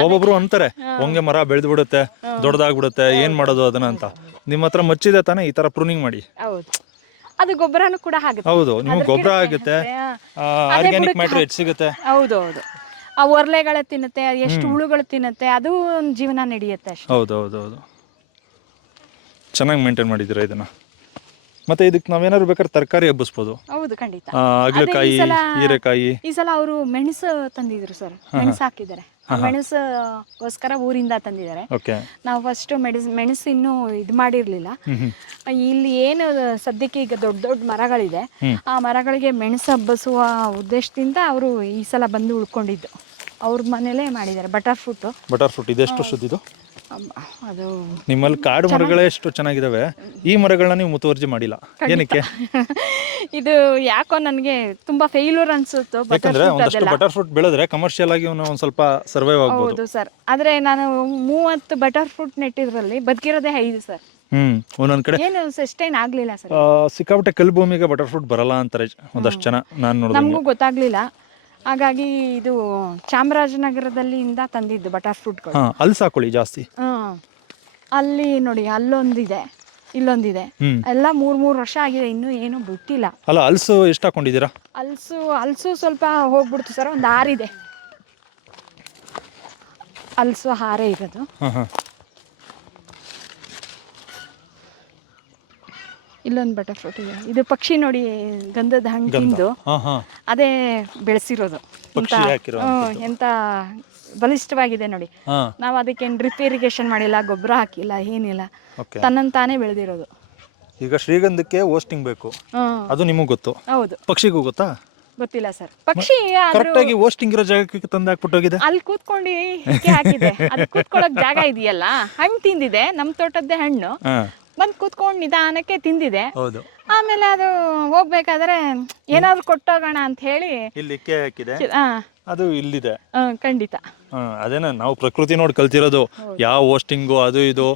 ಒಬ್ಬೊಬ್ರು ಅಂತಾರೆ ಹೊಂಗೆ ಮರ ಬೆಳೆದು ಬಿಡುತ್ತೆ, ದೊಡ್ಡದಾಗ್ಬಿಡುತ್ತೆ, ಏನ್ ಮಾಡೋದು ಅದನ್ನ ಅಂತ. ನಿಮ್ಮ ಹತ್ರ ಮಚ್ಚಿದೆ ತಾನೇ, ಈ ತರ ಪ್ರೂನಿಂಗ್ ಮಾಡಿ. ಹೌದು, ಅದು ಗೊಬ್ಬರನು ಕೂಡ ಆಗುತ್ತೆ. ಹೌದು, ನಿಮ್ಗೆ ಗೊಬ್ಬರ ಆಗುತ್ತೆ, ಆರ್ಗ್ಯಾನಿಕ್ ಮ್ಯಾಟರ್ ಹೆಚ್ಚು ಸಿಗುತ್ತೆ. ಹೌದೌದು, ಆ ಒರ್ಲೆಗಳ ತಿನ್ನುತ್ತೆ, ಎಷ್ಟು ಹುಳುಗಳು ತಿನ್ನುತ್ತೆ, ಅದು ಒಂದು ಜೀವನ ನಡೆಯುತ್ತೆ ಅಷ್ಟೇ. ಹೌದು, ಚೆನ್ನಾಗಿ ಮೇಂಟೈನ್ ಮಾಡಿದ್ದೀರಾ ಇದನ್ನ. ಮತ್ತೆ ಇದಕ್ಕೆ ನಾವೇನಾದ್ರು ಬೇಕಾದ್ರೆ ತರಕಾರಿ ಹಬ್ಬಿಸ್ಬೋದು. ಹೌದು ಖಂಡಿತ. ಹಾಗಲಕಾಯಿ, ಹೀರೆಕಾಯಿ. ಈ ಸಲ ಅವರು ಮೆಣಸು ತಂದಿದ್ರು ಸರ್, ಮೆಣಸು ಹಾಕಿದ್ದಾರೆ. ಮೆಣಸುಗೋಸ್ಕರ ಊರಿಂದ ತಂದಿದ್ದಾರೆ. ನಾವು ಫಸ್ಟ್ ಮೆಣಸು ಇನ್ನೂ ಇದು ಮಾಡಿರ್ಲಿಲ್ಲ. ಇಲ್ಲಿ ಏನು ಸದ್ಯಕ್ಕೆ ಈಗ ದೊಡ್ಡ ದೊಡ್ಡ ಮರಗಳಿದೆ, ಆ ಮರಗಳಿಗೆ ಮೆಣಸು ಹಬ್ಬಿಸುವ ಉದ್ದೇಶದಿಂದ ಅವರು ಈ ಸಲ ಬಂದು ಉಳ್ಕೊಂಡಿದ್ದು. ಅವ್ರ ಮನೇಲೇ ಮಾಡಿದ್ದಾರೆ. ಬಟರ್ ಫ್ರೂಟ್ ಇದೆಷ್ಟು ವರ್ಷದ್ದು? ಅದು ನಿಮ್ಮಲ್ಲಿ ಕಾಡು ಮರಗಳೇ ಎಷ್ಟು ಚೆನ್ನಾಗಿದಾವೆ, ಈ ಮರಗಳನ್ನ ನೀವು ಮುತುವರ್ಜಿ ಮಾಡಿಲ್ಲ, ಏನಕ್ಕೆ? ಇದು ಯಾಕೋ ನನಗೆ ತುಂಬಾ ಫೇಲ್ಯೂರ್ ಅನ್ಸುತ್ತೆ. ಯಾಕಂದ್ರೆ ಒಂದಷ್ಟು ಬಟರ್ ಫ್ರೂಟ್ ಬೆಳೆದ್ರೆ ಕಮರ್ಷಿಯಲ್ ಆಗಿ ಒಂದ್ ಸ್ವಲ್ಪ ಸರ್ವೈವ್ ಆಗಬಹುದು. ಹೌದು ಸರ್, ಆದ್ರೆ ನಾನು 30 ಬಟರ್ ಫ್ರೂಟ್ ನೆಟ್ಟಿದ್ರಲ್ಲಿ ಬದುಕಿರೋದೇ 5 ಸರ್. ಒಂದೊಂದ್ ಕಡೆ ಏನು ಸಸ್ಟೈನ್ ಆಗ್ಲಿಲ್ಲ ಸರ್. ಸಿಕ್ಕಾಪಟ್ಟೆ ಕಲ್ಲು ಭೂಮಿಗೆ ಬಟರ್ ಫ್ರೂಟ್ ಬರಲ್ಲ ಅಂತಾರೆ ಒಂದಷ್ಟು ಜನ, ನಾನು ನೋಡಿದೆ. ನಮಗೂ ಗೊತ್ತಾಗ್ಲಿಲ್ಲ, ಹಾಗಾಗಿ ಇದು ಚಾಮರಾಜನಗರದಲ್ಲಿ ತಂದಿದ್ದು ಬಟರ್ ಫ್ರೂಟ್ಗಳು. ಅಲ್ಲಿ ಸಾಕೊಳ್ಳಿ ಜಾಸ್ತಿ. ಅಲ್ಲಿ ನೋಡಿ, ಅಲ್ಲೊಂದಿದೆ, ಇಲ್ಲೊಂದಿದೆ, ಎಲ್ಲ 3 ವರ್ಷ ಆಗಿದೆ, ಇನ್ನೂ ಏನು ಬಿಟ್ಟಿಲ್ಲ. ಅಲ್ಲ ಹಲ್ಸು ಎಷ್ಟು ಹಾಕೊಂಡಿದ್ದೀರಾ? ಹಲ್ಸು ಸ್ವಲ್ಪ ಹೋಗ್ಬಿಡ್ತು ಸರ್, ಒಂದು 6 ಇದೆ. ಹಲ್ಸು 6 ಇರೋದು. ಇಲ್ಲೊಂದು ಬಟರ್ ಫ್ರೂಟ್ ಇದೆ. ಇದು ಪಕ್ಷಿ ನೋಡಿ, ಗಂಧದ ಹಣ್ಣು ತಿಂದು ಅದೇ ಬೆಳೆಸಿರೋದು. ಎಂತ ಬಲಿಷ್ಠವಾಗಿದೆ ನೋಡಿ. ನಾವು ಅದಕ್ಕೆ ಡ್ರಿಪ್ ಇರಿಗೇಷನ್ ಮಾಡಿಲ್ಲ, ಗೊಬ್ಬರ ಹಾಕಿಲ್ಲ, ಏನಿಲ್ಲ, ತನ್ನಂತಾನೆ ಬೆಳೆದಿರೋದು. ಈಗ ಶ್ರೀಗಂಧಕ್ಕೆ ಹೋಸ್ಟಿಂಗ್ ಬೇಕು, ಅದು ನಿಮಗೆ ಗೊತ್ತು. ಹೌದು. ಪಕ್ಷಿಗೂ ಗೊತ್ತಾ? ಗೊತ್ತಿಲ್ಲ ಸರ್. ಪಕ್ಷಿ ಕರೆಕ್ಟ್ ಆಗಿ ಹೋಸ್ಟಿಂಗ್ ಇರೋ ಜಾಗಕ್ಕೆ ತಂದು ಹಾಕ್ಬಿಟ್ಟು ಹೋಗಿದೆ. ಅಲ್ಲಿ ಕೂತ್ಕೊಂಡು ಹಾಕಿದೆ, ಅದು ಕೂತ್ಕೊಳ್ಳೋಕೆ ಜಾಗ ಇದೆಯಲ್ಲ, ಹಣ್ಣು ತಿಂದಿದೆ, ನಮ್ಮ ತೋಟದ್ದೇ ಹಣ್ಣು, ಬಂದು ಕೂತ್ಕೊಂಡು ನಿಧಾನಕ್ಕೆ ತಿಂದಿದೆ. ಆಮೇಲೆ ಅದು ಹೋಗ್ಬೇಕಾದ್ರೆ ಏನಾದ್ರು ಕೊಟ್ಟೋಗೋಣ ಅಂತ ಹೇಳಿ ಇಲ್ಲಿ ಹಾಕಿದೆ, ಅದು ಇಲ್ಲಿದೆ. ಖಂಡಿತ ಅದೇನ ನಾವು ಪ್ರಕೃತಿ ನೋಡಿ ಕಲ್ತಿರೋದು. ಯಾವ ಹೋಸ್ಟಿಂಗು ಅದು ಇದು,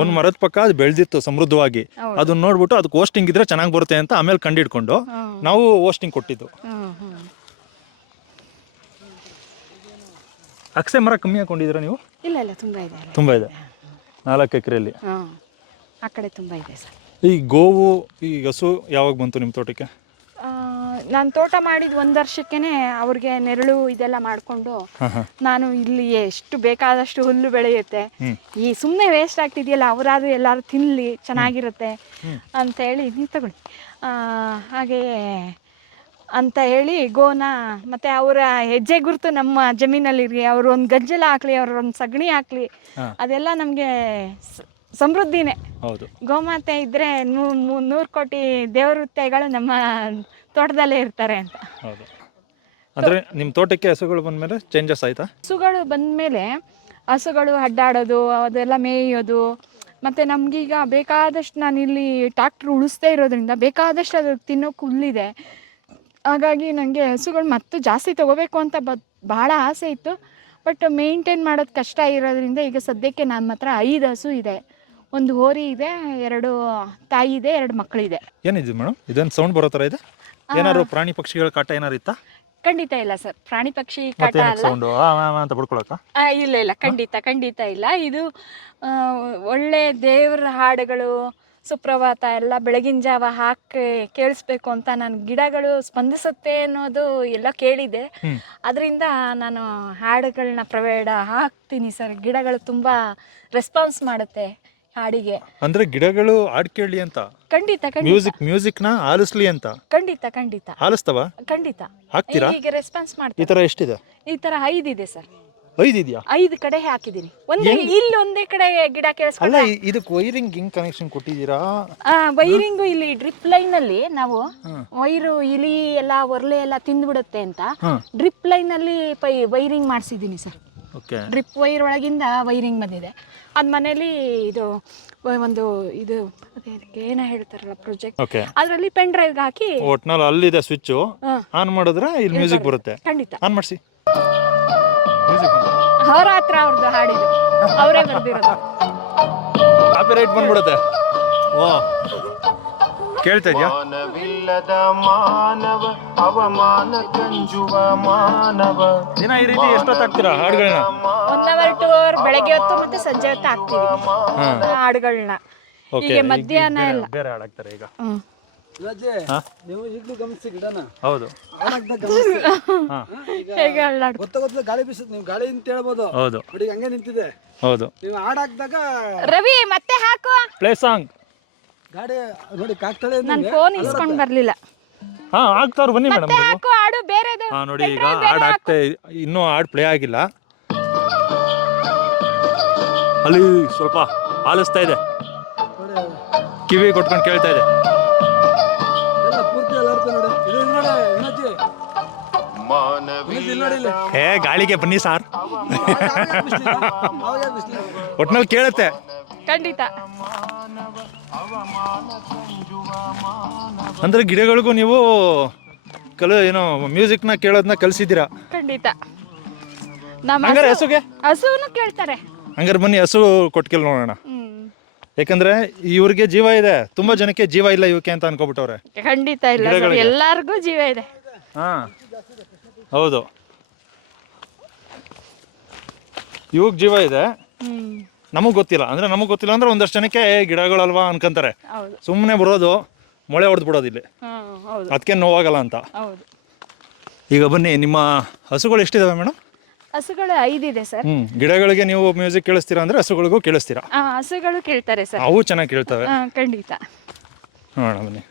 ಒಂದ್ ಮರದ ಪಕ್ಕ ಅದು ಬೆಳೆದಿತ್ತು ಸಮೃದ್ಧವಾಗಿ, ಅದನ್ನ ನೋಡ್ಬಿಟ್ಟು ಅದಕ್ಕೆ ಹೋಸ್ಟಿಂಗ್ ಇದ್ರೆ ಚೆನ್ನಾಗಿ ಬರುತ್ತೆ ಅಂತ ಆಮೇಲೆ ಕಂಡಿಡ್ಕೊಂಡು ನಾವು ಹೋಸ್ಟಿಂಗ್ ಕೊಟ್ಟಿದ್ದು. ಅಕ್ಸೆ ಮರ ಕಮ್ಮಿ ಹಾಕೊಂಡಿದ್ದೀರಾ ನೀವು? ಇಲ್ಲ, ತುಂಬಾ ಇದೆ. 4 ಎಕರೆಯಲ್ಲಿ ಆ ಕಡೆ ತುಂಬಾ ಇದೆ ಸರ್. ಈ ಗೋವು, ಈ ಹಸು ಯಾವಾಗ ಬಂತು ನಿಮ್ಮ ತೋಟಕ್ಕೆ? ನಾನು ತೋಟ ಮಾಡಿದ 1 ವರ್ಷಕ್ಕೇನೆ ಅವ್ರಿಗೆ ನೆರಳು ಇದೆಲ್ಲ ಮಾಡಿಕೊಂಡು ನಾನು ಇಲ್ಲಿ ಎಷ್ಟು ಬೇಕಾದಷ್ಟು ಹುಲ್ಲು ಬೆಳೆಯುತ್ತೆ, ಈ ಸುಮ್ಮನೆ ವೇಸ್ಟ್ ಆಗ್ತಿದೆಯಲ್ಲ ಅವರಾದ್ರೂ ಎಲ್ಲರೂ ತಿನ್ನಲಿ ಚೆನ್ನಾಗಿರುತ್ತೆ ಅಂತೇಳಿ ನೀವು ತಗೊಳ್ಳಿ ಹಾಗೆಯೇ ಅಂತ ಹೇಳಿ ಗೋನ ಮತ್ತು ಅವರ ಹೆಜ್ಜೆ ಗುರುತು ನಮ್ಮ ಜಮೀನಲ್ಲಿರಿ, ಅವರು ಒಂದು ಗಜ್ಜಲ ಹಾಕ್ಲಿ, ಅವ್ರು ಒಂದು ಸಗಣಿ ಹಾಕ್ಲಿ, ಅದೆಲ್ಲ ನಮಗೆ ಸಮೃದ್ಧಿನೇ. ಹೌದು, ಗೋಮಾತೆ ಇದ್ದರೆ 100 ಕೋಟಿ ದೇವರುತ್ತೆಗಳು ನಮ್ಮ ತೋಟದಲ್ಲೇ ಇರ್ತಾರೆ ಅಂತ. ಹೌದು. ಅಂದರೆ ನಿಮ್ಮ ತೋಟಕ್ಕೆ ಹಸುಗಳು ಬಂದಮೇಲೆ ಚೇಂಜಸ್ ಆಯ್ತಾ? ಹಸುಗಳು ಬಂದಮೇಲೆ ಹಸುಗಳು ಅಡ್ಡಾಡೋದು, ಅದೆಲ್ಲ ಮೇಯೋದು, ಮತ್ತು ನಮಗೀಗ ಬೇಕಾದಷ್ಟು ನಾನಿಲ್ಲಿ ಟ್ಯಾಕ್ಟ್ರ್ ಉಳಿಸ್ದೇ ಇರೋದ್ರಿಂದ ಬೇಕಾದಷ್ಟು ಅದು ತಿನ್ನೋಕೆ ಹುಲ್ಲಿದೆ. ಹಾಗಾಗಿ ನನಗೆ ಹಸುಗಳು ಮತ್ತು ಜಾಸ್ತಿ ತೊಗೋಬೇಕು ಅಂತ ಭಾಳ ಆಸೆ ಇತ್ತು. ಬಟ್ ಮೇಂಟೈನ್ ಮಾಡೋದು ಕಷ್ಟ ಇರೋದ್ರಿಂದ ಈಗ ಸದ್ಯಕ್ಕೆ ನಮ್ಮ ಹತ್ರ 5 ಹಸು ಇದೆ, 1 ಹೋರಿ ಇದೆ, 2 ತಾಯಿ ಇದೆ, 2 ಮಕ್ಕಳಿದೆ. ಏನಿದೆ ಮೇಡಮ್, ಇದೊಂದು ಸೌಂಡ್ ಬರೋ ಥರ ಇದೆ? ಏನಾದ್ರು ಪ್ರಾಣಿ ಪಕ್ಷಿಗಳ ಕಾಟ ಏನಾರು ಇತ್ತಾ? ಖಂಡಿತ ಇಲ್ಲ ಸರ್, ಪ್ರಾಣಿ ಪಕ್ಷಿ ಕಾಟ ಅಲ್ಲ. ಸೌಂಡು ಅಂತ ಬಿಡ್ಕೊಳಕ? ಇಲ್ಲ ಖಂಡಿತ ಇಲ್ಲ. ಇದು ಒಳ್ಳೆ ದೇವರ ಹಾಡುಗಳು, ಸುಪ್ರಭಾತ ಎಲ್ಲ ಬೆಳಗಿನ ಜಾವ ಹಾಕಿ ಕೇಳಿಸ್ಬೇಕು ಅಂತ ನಾನು ಗಿಡಗಳು ಸ್ಪಂದಿಸುತ್ತೆ ಅನ್ನೋದು ಎಲ್ಲ ಕೇಳಿದೆ. ಅದರಿಂದ ನಾನು ಹಾಡುಗಳನ್ನ ಹಾಕ್ತೀನಿ ಸರ್. ಗಿಡಗಳು ತುಂಬ ರೆಸ್ಪಾನ್ಸ್ ಮಾಡುತ್ತೆ ಹಾಡಿಗೆ. ಅಂದ್ರೆ ಗಿಡಗಳು ಹಾಡು ಕೇಳಿ ಅಂತ? ಖಂಡಿತ ಮ್ಯೂಸಿಕ್ನ ಆಲಿಸ್ಲಿ ಅಂತ? ಖಂಡಿತ ಆಲಿಸ್ತವ? ಖಂಡಿತ ಹಾಕ್ತೀರಾ? ಹೀಗೆ ರೆಸ್ಪಾನ್ಸ್ ಮಾಡ್ತೀನಿ. ಈ ತರ ಎಷ್ಟಿದೆ? ಈ ತರ 5 ಇದೆ ಸರ್. 5 ಇದೆಯಾ? 5 ಕಡೆ ಹಾಕಿದ್ದೀನಿ. ಒಂದೇ ಕಡೆ ಗಿಡ ಕೇಳಿಸ್ಕೊಂಡ. ಅಲ್ಲ, ಇದಕ್ಕೆ ವೈರಿಂಗ್ ಹಿಂಗ್ ಕನೆಕ್ಷನ್ ಕೊಟ್ಟಿದ್ದೀರಾ? ವೈರಿಂಗು ಇಲ್ಲಿ ಡ್ರಿಪ್ ಲೈನ್ ಅಲ್ಲಿ ನಾವು ವೈರು ಇಲಿ ಎಲ್ಲ ಒರ್ಲೆ ಎಲ್ಲ ತಿಂದ್ಬಿಡುತ್ತೆ ಅಂತ ಡ್ರಿಪ್ ಲೈನ್ ಅಲ್ಲಿ ವೈರಿಂಗ್ ಮಾಡಿಸಿದ್ದೀನಿ ಸರ್. ಡ್ರಿಪ್ ವೈರ್ ಒಳಗಿಂದ ವೈರಿಂಗ್ ಬಂದಿದೆ. ಅದ್ ಮನೇಲಿ ಇದು ಒಂದು ಇದು ಏನ ಹೇಳ್ತಾರಲ್ಲ ಪ್ರಾಜೆಕ್ಟ್, ಅದ್ರಲ್ಲಿ ಪೆನ್ ಡ್ರೈವ್ ಹಾಕಿ ಒಟ್ನಲ್ಲಿ ಅಲ್ಲಿದೆ ಸ್ವಿಚ್ ಆನ್ ಮಾಡಿದ್ರೆ ಇಲ್ಲಿ ಮ್ಯೂಸಿಕ್ ಬರುತ್ತೆ. ಖಂಡಿತ ಆನ್ ಮಾಡಿಸಿ. ಅವರ ಹತ್ರ ಅವ್ರದ್ದು ಹಾಡಿದು ಅವರೇ ಬರ್ದಿರೋದು. ಕಾಪಿರೈಟ್ ಬಂದ್ಬಿಡುತ್ತೆ. ಓ, ಕೇಳ್ತಾ ಇದೆಯಾ? ಮಾನವಿಲ್ಲದ ಮಾನವ ಅವಮಾನ ಕಂಜುವ ಮಾನವ. ದಿನ ಈ ರೀತಿ ಎಷ್ಟೊತ್ತಾಗ್ತೀರಾ ಹಾಡುಗಳನ್ನ? 1 hour 2 hour ಬೆಳಗ್ಗೆ ಹೊತ್ತು ಮತ್ತೆ ಸಂಜೆ ಹೊತ್ತು ಹಾಕ್ತೀವಿ ಹಾಡುಗಳನ್ನ. ಈಗ ಮಧ್ಯಾಹ್ನ ಎಲ್ಲ ಬೇರೆ ಹಾಡಾಗ್ತಾರೆ ಈಗ. ನೀವು ಈಗಲೂ ಗಮನಿಸಿ ಗಿಡನ. ಹೌದು, ಹೇಗೆ ಗೊತ್ತಾಗೋದಿಲ್ಲ, ಗಾಳಿ ಬೀಸುತ್ತೆ. ನೀವು ಗಾಳಿ ಅಂತ ಹೇಳ್ಬೋದು. ಹೌದು, ನೋಡಿ ಹಂಗೆ ನಿಂತಿದೆ. ಹೌದು. ನೀವು ಹಾಡಾಕ್ದಾಗ ರವಿ ಮತ್ತೆ ಹಾಕು ಪ್ಲೇ ಸಾಂಗ್. ಗಾಡಿ ನೋಡಿ ಕಾಕ್ತಾಳೆ. ನನ್ನ ಫೋನ್ ಇಸ್ಕೊಂಡ್ ಬರ್ಲಿಲ್ಲ. ಆಗ್ತಾವ್ರು, ಬನ್ನಿ ಮೇಡಮ್. ಹಾಕು ಹಾಡು ಬೇರೆದು. ನೋಡಿ ಈಗ ಹಾಡು ಆಗ್ತಾ, ಇನ್ನೂ ಹಾಡು ಪ್ಲೇ ಆಗಿಲ್ಲ. ಅಲ್ಲಿ ಸ್ವಲ್ಪ ಆಲಿಸ್ತಾ ಇದೆ, ಕಿವಿ ಕೊಟ್ಕೊಂಡು ಕೇಳ್ತಾ ಇದೆ. ಪೂರ್ತಿ ಎಲ್ಲ ನೋಡಿ. ಇದು ನೋಡಿ ವಿನೋಜಿ, ಹೇ ಗಾಳಿಗೆ ಬನ್ನಿ ಸಾರ್. ಒಟ್ನಲ್ಲಿ ಕೇಳುತ್ತೆ. ಖಂಡಿತ. ಅಂದ್ರೆ ಗಿಡಗಳಿಗೂ ನೀವು ಏನೋ ಮ್ಯೂಸಿಕ್ನ ಕೇಳೋದನ್ನ ಕಲಿಸಿದ್ದೀರಾ? ಖಂಡಿತ. ಹಂಗಾರೆ ಹಸುನು ಕೇಳ್ತಾರೆ. ಹಂಗಾರೆ ಬನ್ನಿ ಹಸು ಕೊಟ್ಕೆಲ್ ನೋಡೋಣ. ಯಾಕಂದ್ರೆ ಇವ್ರಿಗೆ ಜೀವ ಇದೆ, ತುಂಬಾ ಜನಕ್ಕೆ ಜೀವ ಇಲ್ಲ ಇವಕ್ಕೆ ಅಂತ ಅನ್ಕೋಬಿಟ್ಟವ್ರೆ. ಖಂಡಿತ ಇಲ್ಲ, ಎಲ್ಲಾರ್ಗೂ ಜೀವ ಇದೆ. ಹೌದು, ಇವಾಗ ಜೀವ ಇದೆ, ನಮಗ್ ಗೊತ್ತಿಲ್ಲ. ಅಂದ್ರೆ ಒಂದಷ್ಟು ಜನಕ್ಕೆ ಗಿಡಗಳಲ್ವಾ ಅನ್ಕೊಂತಾರೆ, ಸುಮ್ಮನೆ ಬರೋದು ಮೊಳೆ ಹೊಡೆದು ಬಿಡೋದು ಇಲ್ಲಿ, ಅದಕ್ಕೆ ನೋವಾಗಲ್ಲ ಅಂತ. ಈಗ ಬನ್ನಿ, ನಿಮ್ಮ ಹಸುಗಳು ಎಷ್ಟಿದಾವೆ ಮೇಡಮ್? ಹಸುಗಳು 5 ಇದೆ ಸರ್. ಗಿಡಗಳಿಗೆ ನೀವು ಮ್ಯೂಸಿಕ್ ಕೇಳಿಸ್ತೀರಾ ಅಂದ್ರೆ ಹಸುಗಳಿಗೂ ಕೇಳಿಸ್ತೀರಾ? ಹಸುಗಳು ಕೇಳ್ತಾರೆ ಸರ್. ಅವು ಚೆನ್ನಾಗಿ ಕೇಳ್ತವೆ. ಖಂಡಿತ. ನೋಡೋಣ ಬನ್ನಿ.